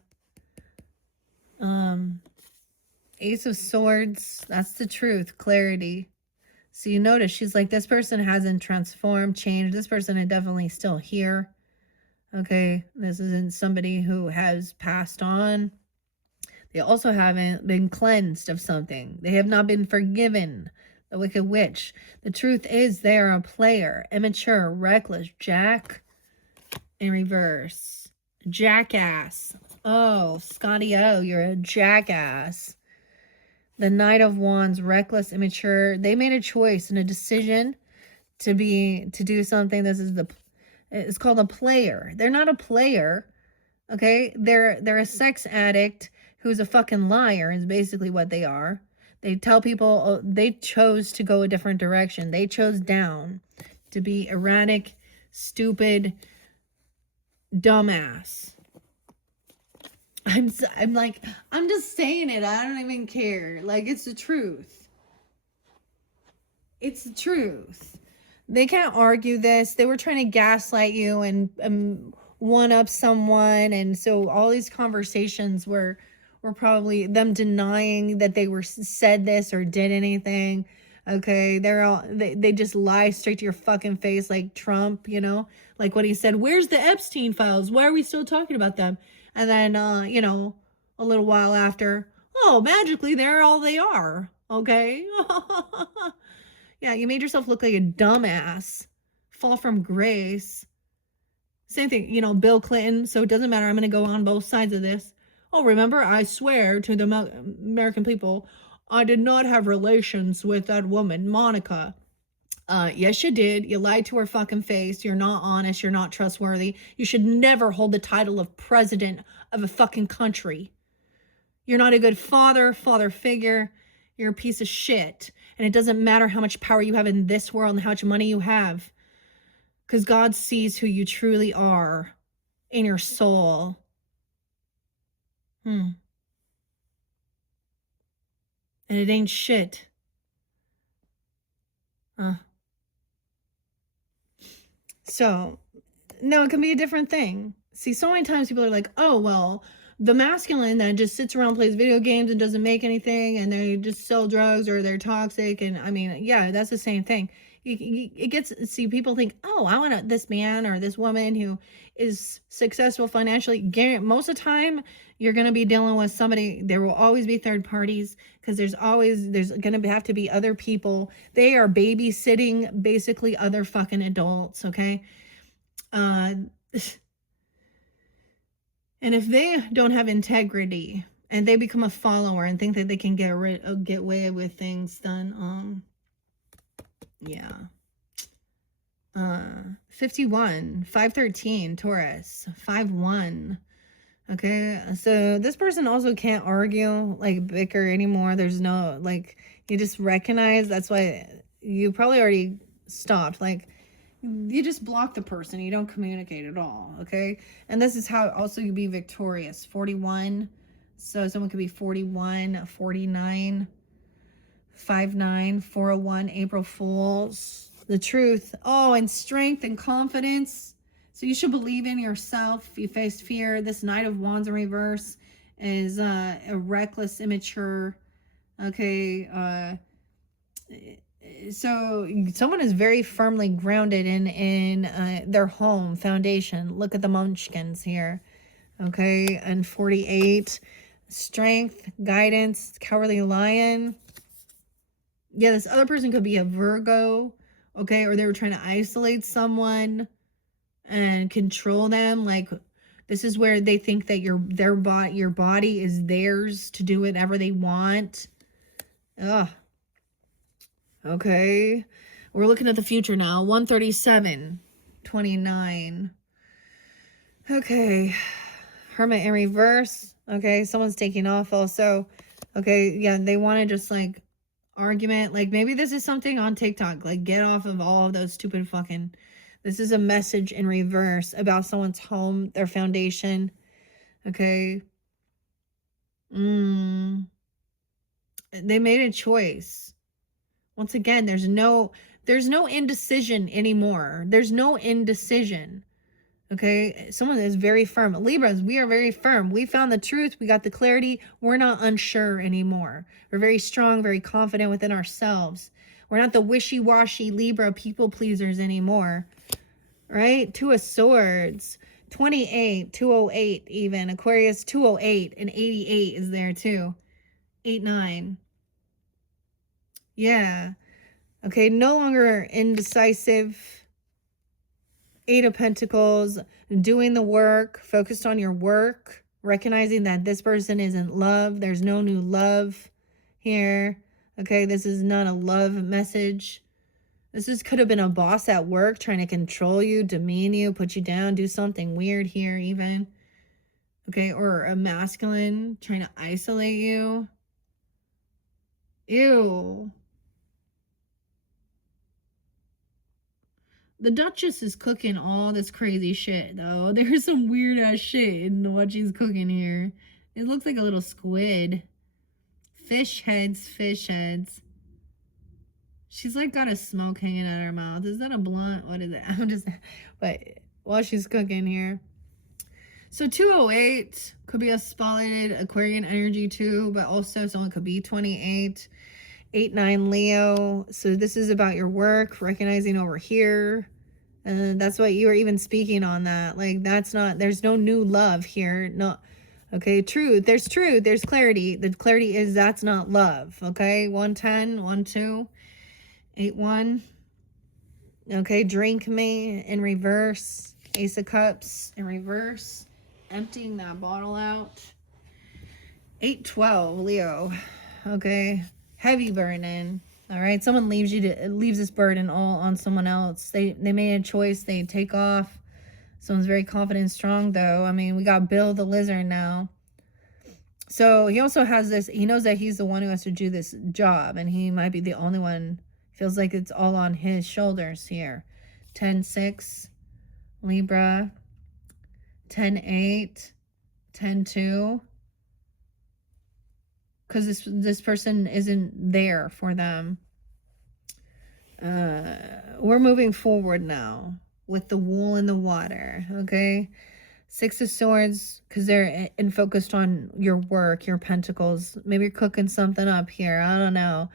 Ace of Swords, that's the truth, clarity. So you notice she's like, this person hasn't transformed, changed. This person is definitely still here. Okay, this isn't somebody who has passed on. They also haven't been cleansed of something. They have not been forgiven. The Wicked Witch. The truth is they are a player, immature, reckless, Jack in reverse. Jackass. Oh, Scotty O, you're a jackass. The Knight of Wands, reckless, immature. They made a choice and a decision to do something. It's called a player. They're not a player. Okay? They're a sex addict who's a fucking liar is basically what they are. They tell people they chose to go a different direction. They chose down to be erratic, stupid, dumbass. I'm just saying it. I don't even care. Like, it's the truth. It's the truth. They can't argue this. They were trying to gaslight you and one up someone. And so all these conversations were probably them denying that they said this or did anything. Okay. They just lie straight to your fucking face, like Trump, like what he said, where's the Epstein files? Why are we still talking about them? And then, a little while after, Oh, magically, they're all they are. Okay. Yeah, you made yourself look like a dumbass. Fall from grace. Same thing, Bill Clinton. So it doesn't matter. I'm going to go on both sides of this. Oh, remember, I swear to the American people, I did not have relations with that woman, Monica. Yes, you did. You lied to her fucking face. You're not honest. You're not trustworthy. You should never hold the title of president of a fucking country. You're not a good father figure. You're a piece of shit. And it doesn't matter how much power you have in this world and how much money you have. Because God sees who you truly are in your soul. And it ain't shit. So, no, it can be a different thing. See, so many times people are like, oh, well, the masculine that just sits around, plays video games and doesn't make anything, and they just sell drugs or they're toxic. And I mean, yeah, that's the same thing. It gets, see, people think, oh, I want this man or this woman who is successful financially. Most of the time, you're going to be dealing with somebody. There will always be third parties because there's going to have to be other people. They are babysitting basically other fucking adults, okay? And if they don't have integrity and they become a follower and think that they can get away with things, then yeah. 51, 513, Taurus, 5-1. Okay, so this person also can't argue, like bicker anymore. There's no, like, you just recognize, that's why you probably already stopped. Like, you just block the person. You don't communicate at all, okay? And this is how also you be victorious. 41. So someone could be 41, 49, 59, 401, April Fools. The truth. Oh, and strength and confidence. So you should believe in yourself. You face fear. This Knight of Wands in reverse is a reckless, immature. Okay. So someone is very firmly grounded in their home foundation. Look at the munchkins here. Okay. And 48. Strength, guidance, cowardly lion. Yeah, this other person could be a Virgo. Okay. Or they were trying to isolate someone and control them. Like, this is where they think that your body is theirs to do whatever they want. Ugh. Okay. We're looking at the future now. 137, 29. Okay. Hermit in reverse. Okay. Someone's taking off also. Okay. Yeah. They want to just like argument. Like, maybe this is something on TikTok. Like, get off of all of those stupid fucking. This is a message in reverse about someone's home, their foundation. Okay. They made a choice. Once again, there's no indecision anymore. There's no indecision. Okay. Someone is very firm. Libras, we are very firm. We found the truth. We got the clarity. We're not unsure anymore. We're very strong, very confident within ourselves. We're not the wishy-washy Libra people pleasers anymore. Right? Two of Swords. 28, 208 even. Aquarius 208 and 88 is there too. 89. Yeah. Okay, no longer indecisive. 8 of Pentacles. Doing the work. Focused on your work. Recognizing that this person isn't love. There's no new love here. Okay, this is not a love message. This could have been a boss at work trying to control you, demean you, put you down, do something weird here even. Okay, or a masculine trying to isolate you. Ew. The Duchess is cooking all this crazy shit, though. There's some weird-ass shit in what she's cooking here. It looks like a little squid. Fish heads, fish heads. She's like got a smoke hanging out of her mouth. Is that a blunt? What is it? I'm just, but while she's cooking here. So 208 could be a spotlighted Aquarian energy too, but also someone could be 28, 8-9 Leo. So this is about your work, recognizing over here. And that's what you were even speaking on that. Like, that's not, there's no new love here. No. Okay, truth. There's truth. There's clarity. The clarity is that's not love. Okay, 110, 12, 81. Okay, drink me in reverse. Ace of Cups in reverse. Emptying that bottle out. 812, Leo. Okay, heavy burden. All right, someone leaves this burden all on someone else. They made a choice. They take off. Someone's very confident and strong, though. I mean, we got Bill the Lizard now. So he also has this. He knows that he's the one who has to do this job, and he might be the only one. Feels like it's all on his shoulders here. 10-6, Libra. 10-8, 10-2. Because this person isn't there for them. We're moving forward now with the wool in the water, okay? 6 of Swords, because they're focused on your work, your pentacles. Maybe you're cooking something up here. I don't know.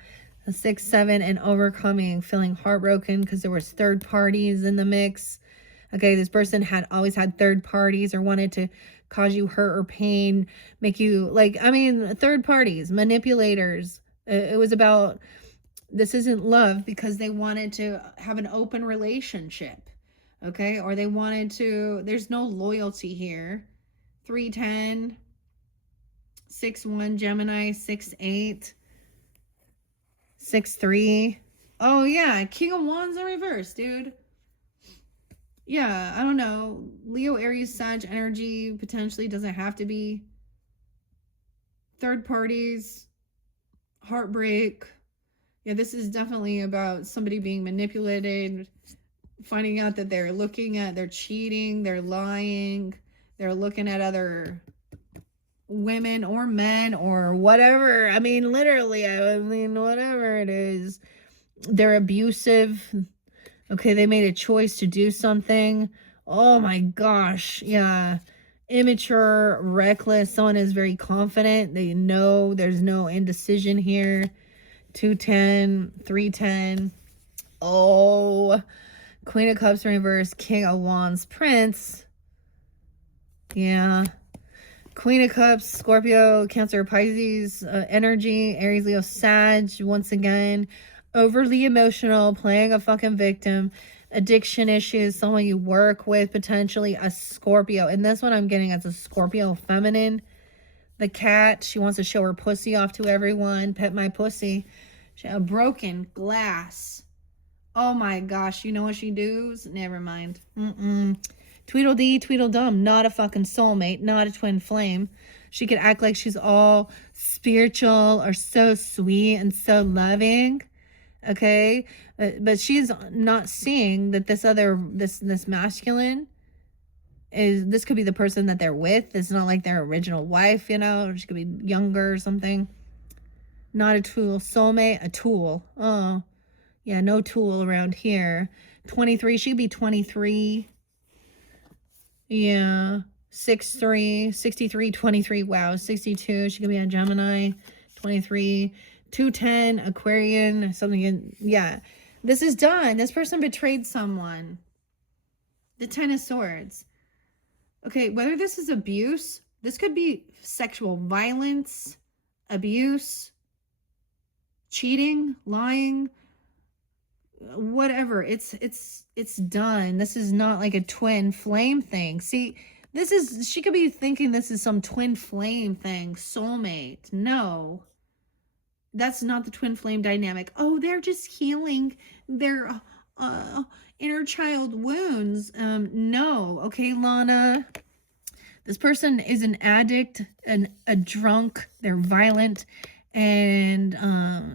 6, 7, and overcoming, feeling heartbroken because there was third parties in the mix. Okay, this person always had third parties or wanted to cause you hurt or pain, make you third parties, manipulators. It was about, this isn't love because they wanted to have an open relationship. Okay, or they wanted to, there's no loyalty here. 310, 6-1, Gemini, 6-8, 6-3. Oh yeah, King of Wands in reverse, dude. Yeah, I don't know. Leo, Aries, Sag energy potentially doesn't have to be. Third parties, heartbreak. Yeah, this is definitely about somebody being manipulated, finding out that they're cheating, they're lying, they're looking at other women or men or whatever. I mean, literally, whatever it is. They're abusive. Okay, they made a choice to do something. Oh my gosh, yeah. Immature, reckless. Someone is very confident. They know there's no indecision here. 210, 310. Oh, Queen of Cups in reverse, King of Wands, Prince. Yeah. Queen of Cups, Scorpio, Cancer, Pisces, energy, Aries, Leo, Sag, once again. Overly emotional, playing a fucking victim, addiction issues, someone you work with, potentially a Scorpio. And this one I'm getting as a Scorpio feminine. The cat, she wants to show her pussy off to everyone. Pet my pussy. A broken glass. Oh my gosh, you know what she does? Never mind. Tweedledee, Tweedledum, not a fucking soulmate, not a twin flame. She could act like she's all spiritual or so sweet and so loving. Okay, but she's not seeing that this masculine this could be the person that they're with. It's not like their original wife, you know. She could be younger or something. Not a tool. Soulmate, a tool. Oh, yeah, no tool around here. 23, she could be 23. Yeah, 6'3", 63, 23. Wow, 62. She could be a Gemini. 23. 210, Aquarian, something. Yeah, this is done. This person betrayed someone. The 10 of Swords. Okay, whether this is abuse, this could be sexual violence, abuse, cheating, lying, whatever. It's done. This is not like a twin flame thing. See, she could be thinking this is some twin flame thing, soulmate. No. That's not the twin flame dynamic. Oh, they're just healing their inner child wounds. No. Okay, Lana. This person is an addict, a drunk. They're violent, and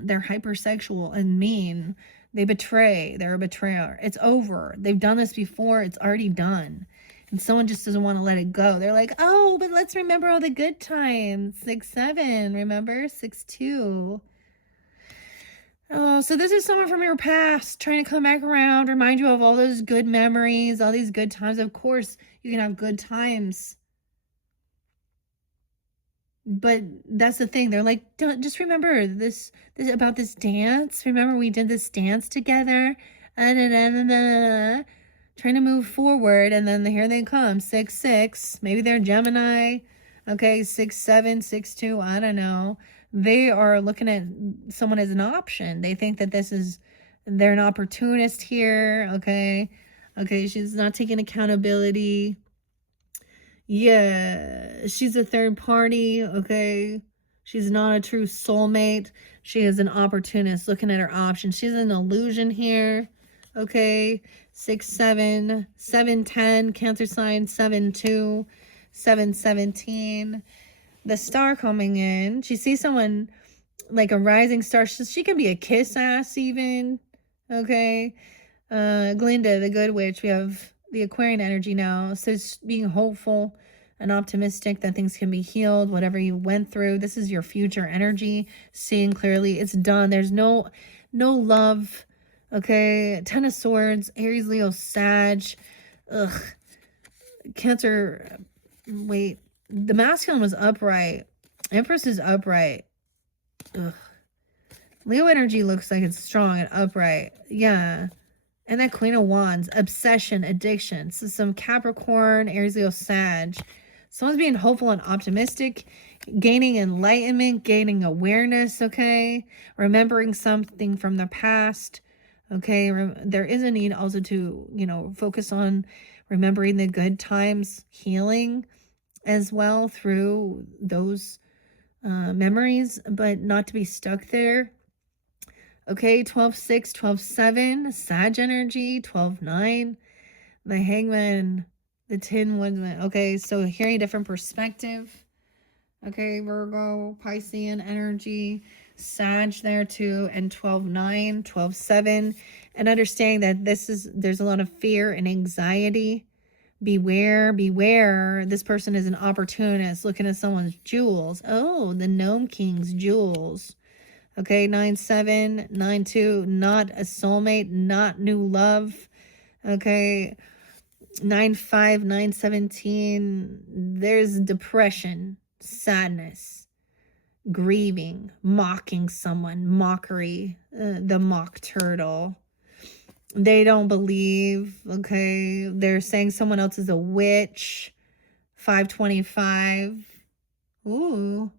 they're hypersexual and mean. They betray. They're a betrayer. It's over. They've done this before. It's already done. And someone just doesn't want to let it go. They're like, oh, but let's remember all the good times. 6-7, remember? 6-2. Oh, so this is someone from your past trying to come back around, remind you of all those good memories, all these good times. Of course, you can have good times. But that's the thing. They're like, just remember this about this dance. Remember we did this dance together. Trying to move forward, and then here they come. 6-6. Maybe they're Gemini. Okay, 6'7", 6'2", I don't know. They are looking at someone as an option. They think that they're an opportunist here. Okay. Okay, she's not taking accountability. Yeah, she's a third party. Okay. She's not a true soulmate. She is an opportunist looking at her options. She's an illusion here. Okay. 6'7", 7'10", Cancer sign, 7'2", 7'17". The star coming in. She sees someone like a rising star. She can be a kiss ass even. Okay. Glinda, the good witch. We have the Aquarian energy now. So it's being hopeful and optimistic that things can be healed, whatever you went through. This is your future energy. Seeing clearly, it's done. There's no love. Okay. Ten of Swords, Aries, Leo, Sag. Ugh. Cancer. Wait. The masculine was upright. Empress is upright. Ugh. Leo energy looks like it's strong and upright. Yeah. And that Queen of Wands, obsession, addiction. So some Capricorn, Aries, Leo, Sag. Someone's being hopeful and optimistic, gaining enlightenment, gaining awareness, okay? Remembering something from the past, okay? There is a need also to, focus on remembering the good times, healing as well through those memories, but not to be stuck there. Okay, 12-6, 12-7, Sag energy, 12-9, the Hangman, the Tin Woodman. Okay, so hearing a different perspective. Okay, Virgo, Piscean energy, Sag there too, and 12-9, 12-7, and understanding that there's a lot of fear and anxiety. Beware, beware. This person is an opportunist looking at someone's jewels. Oh, the Gnome King's jewels. Okay, 9-7, 9-2, not a soulmate, not new love. Okay, 9-5, 9-17, there's depression, sadness, grieving, mocking someone, mockery, the mock turtle. They don't believe, okay? They're saying someone else is a witch. 5-25. Ooh.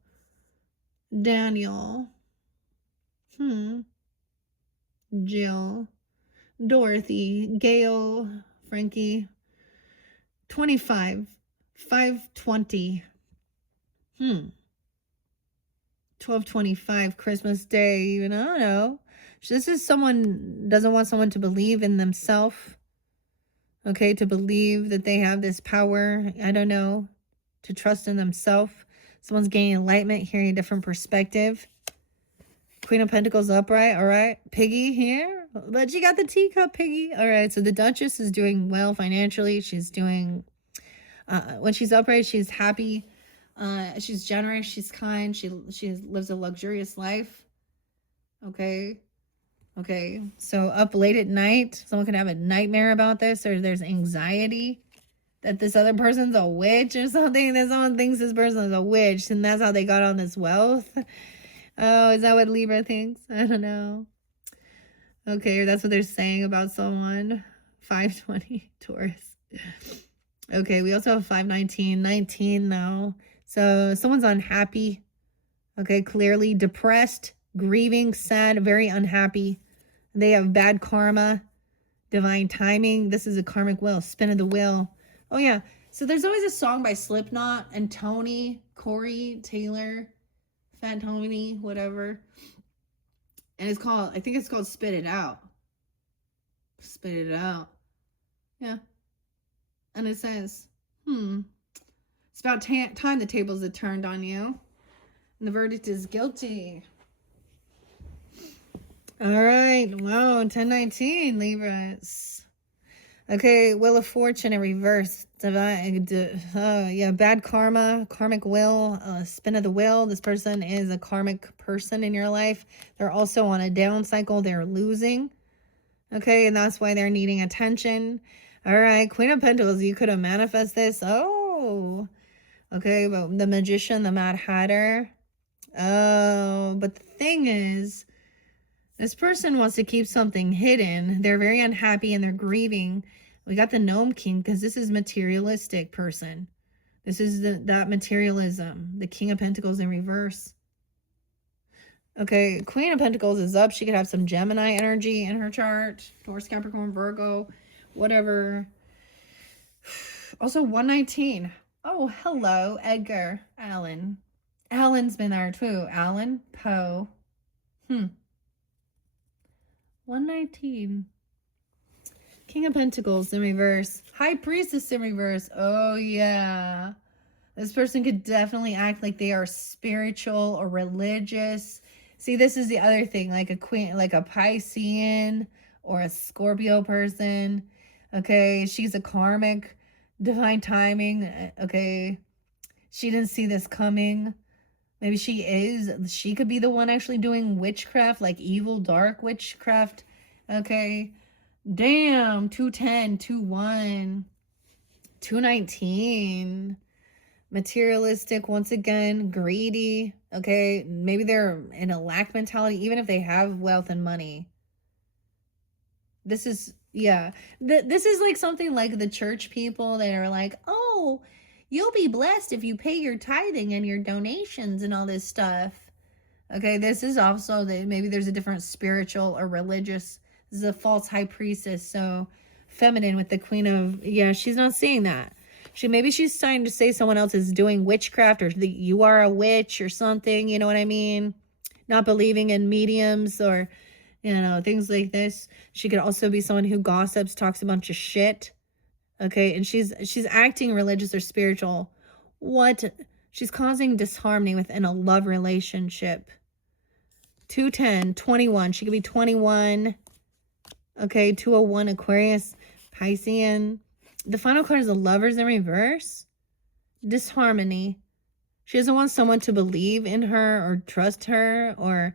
Daniel. Jill. Dorothy. Gail. Frankie. 25. 5-20. 12-25. Christmas Day. Even, I don't know. This is someone doesn't want someone to believe in themselves. Okay, to believe that they have this power. I don't know. To trust in themselves. Someone's gaining enlightenment, hearing a different perspective. Queen of Pentacles upright. All right. Piggy here. But you got the teacup, Piggy. All right. So the Duchess is doing well financially. She's doing... when she's upright, she's happy. She's generous. She's kind. She lives a luxurious life. Okay. Okay. So up late at night, someone can have a nightmare about this, or there's anxiety that this other person's a witch or something. That someone thinks this person is a witch, and that's how they got on this wealth. Oh, is that what Libra thinks? I don't know. Okay, that's what they're saying about someone. 5-20, Taurus. Okay, we also have 5-19, 19 now. So someone's unhappy. Okay, clearly depressed, grieving, sad, very unhappy. They have bad karma, divine timing. This is a karmic wheel, spin of the wheel. Oh, yeah. So there's always a song by Slipknot and Tony, Corey, Taylor, Fat Tony, whatever. And I think it's called Spit It Out. Spit It Out. Yeah. And it says, it's about time the tables have turned on you. And the verdict is guilty. All right. Wow. 10-19, Libras. Okay. Wheel of Fortune in reverse. Bad karma, karmic will, spin of the wheel. This person is a karmic person in your life. They're also on a down cycle. They're losing. Okay. And that's why they're needing attention. All right. Queen of Pentacles. You could have manifested this. Oh. Okay. But the Magician, the Mad Hatter. Oh. But the thing is, this person wants to keep something hidden. They're very unhappy and they're grieving. We got the Gnome King because this is materialistic person. This is that materialism. The King of Pentacles in reverse. Okay, Queen of Pentacles is up. She could have some Gemini energy in her chart. Taurus, Capricorn, Virgo, whatever. Also, 119. Oh, hello, Edgar Allan. Allan's been there too. Allan Poe. 119. King of Pentacles in reverse. High Priestess in reverse. Oh, yeah. This person could definitely act like they are spiritual or religious. See, this is the other thing, like a queen, like a Piscean or a Scorpio person. Okay, she's a karmic, divine timing. Okay, she didn't see this coming. Maybe she is. She could be the one actually doing witchcraft, like evil, dark witchcraft. Okay, damn. 210, 21, 219. Materialistic, once again, greedy. Okay, maybe they're in a lack mentality, even if they have wealth and money. This is, yeah, this is like something like the church people that are like, oh, you'll be blessed if you pay your tithing and your donations and all this stuff. Okay, this is also that maybe there's a different spiritual or religious. This is a false high priestess, so feminine with the queen of, yeah, she's not seeing that. Maybe she's trying to say someone else is doing witchcraft, or that you are a witch or something, you know what I mean? Not believing in mediums or, you know, things like this. She could also be someone who gossips, talks a bunch of shit. Okay, and she's acting religious or spiritual. What? She's causing disharmony within a love relationship. 210, 21. She could be 21. Okay, 201 Aquarius, Piscean. The final card is the Lovers in reverse. Disharmony. She doesn't want someone to believe in her or trust her or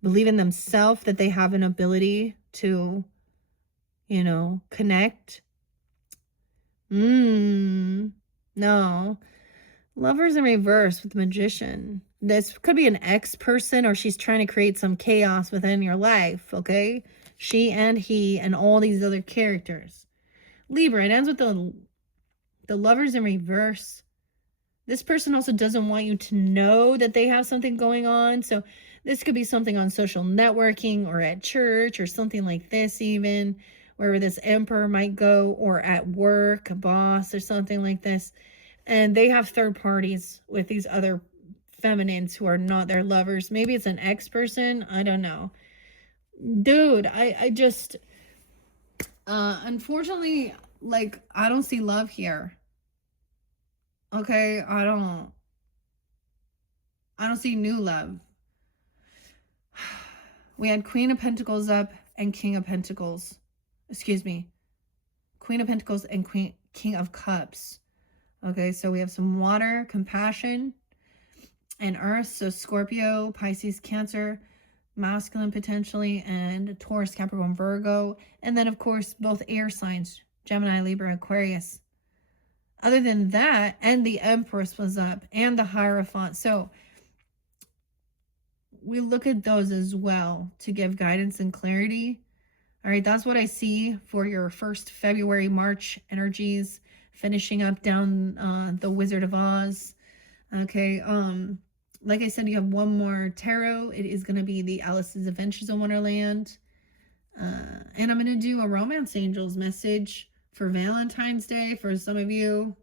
believe in themselves, that they have an ability to, you know, connect. No. Lovers in reverse with Magician. This could be an ex-person, or she's trying to create some chaos within your life, okay? She and he and all these other characters. Libra, it ends with the Lovers in reverse. This person also doesn't want you to know that they have something going on. So this could be something on social networking or at church or something like this, even where this Emperor might go, or at work, a boss or something like this. And they have third parties with these other feminines who are not their lovers. Maybe it's an ex-person. I don't know. Dude, I just... unfortunately, like, I don't see love here. Okay, I don't see new love. We had Queen of Pentacles up and King of Pentacles. Excuse me. Queen of Pentacles and King of Cups. Okay, so we have some water, compassion, and earth. So Scorpio, Pisces, Cancer, masculine potentially, and Taurus, Capricorn, Virgo. And then, of course, both air signs, Gemini, Libra, Aquarius. Other than that, and the Empress was up, and the Hierophant. So we look at those as well to give guidance and clarity. All right, that's what I see for your first February, March energies, finishing up down the Wizard of Oz. Okay, like I said, you have one more tarot. It is going to be the Alice's Adventures in Wonderland. And I'm going to do a Romance Angels message for Valentine's Day for some of you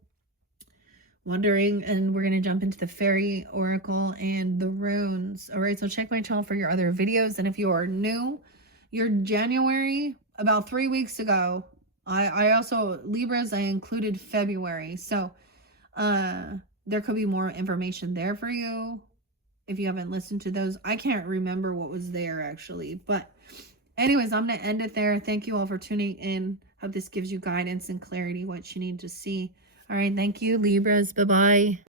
wondering, and we're going to jump into the Fairy Oracle and the runes. All right, so check my channel for your other videos. And if you are new, your January, about 3 weeks ago, I also, Libras, I included February. So there could be more information there for you if you haven't listened to those. I can't remember what was there actually, but anyways, I'm going to end it there. Thank you all for tuning in. Hope this gives you guidance and clarity, what you need to see. All right, thank you, Libras. Bye-bye.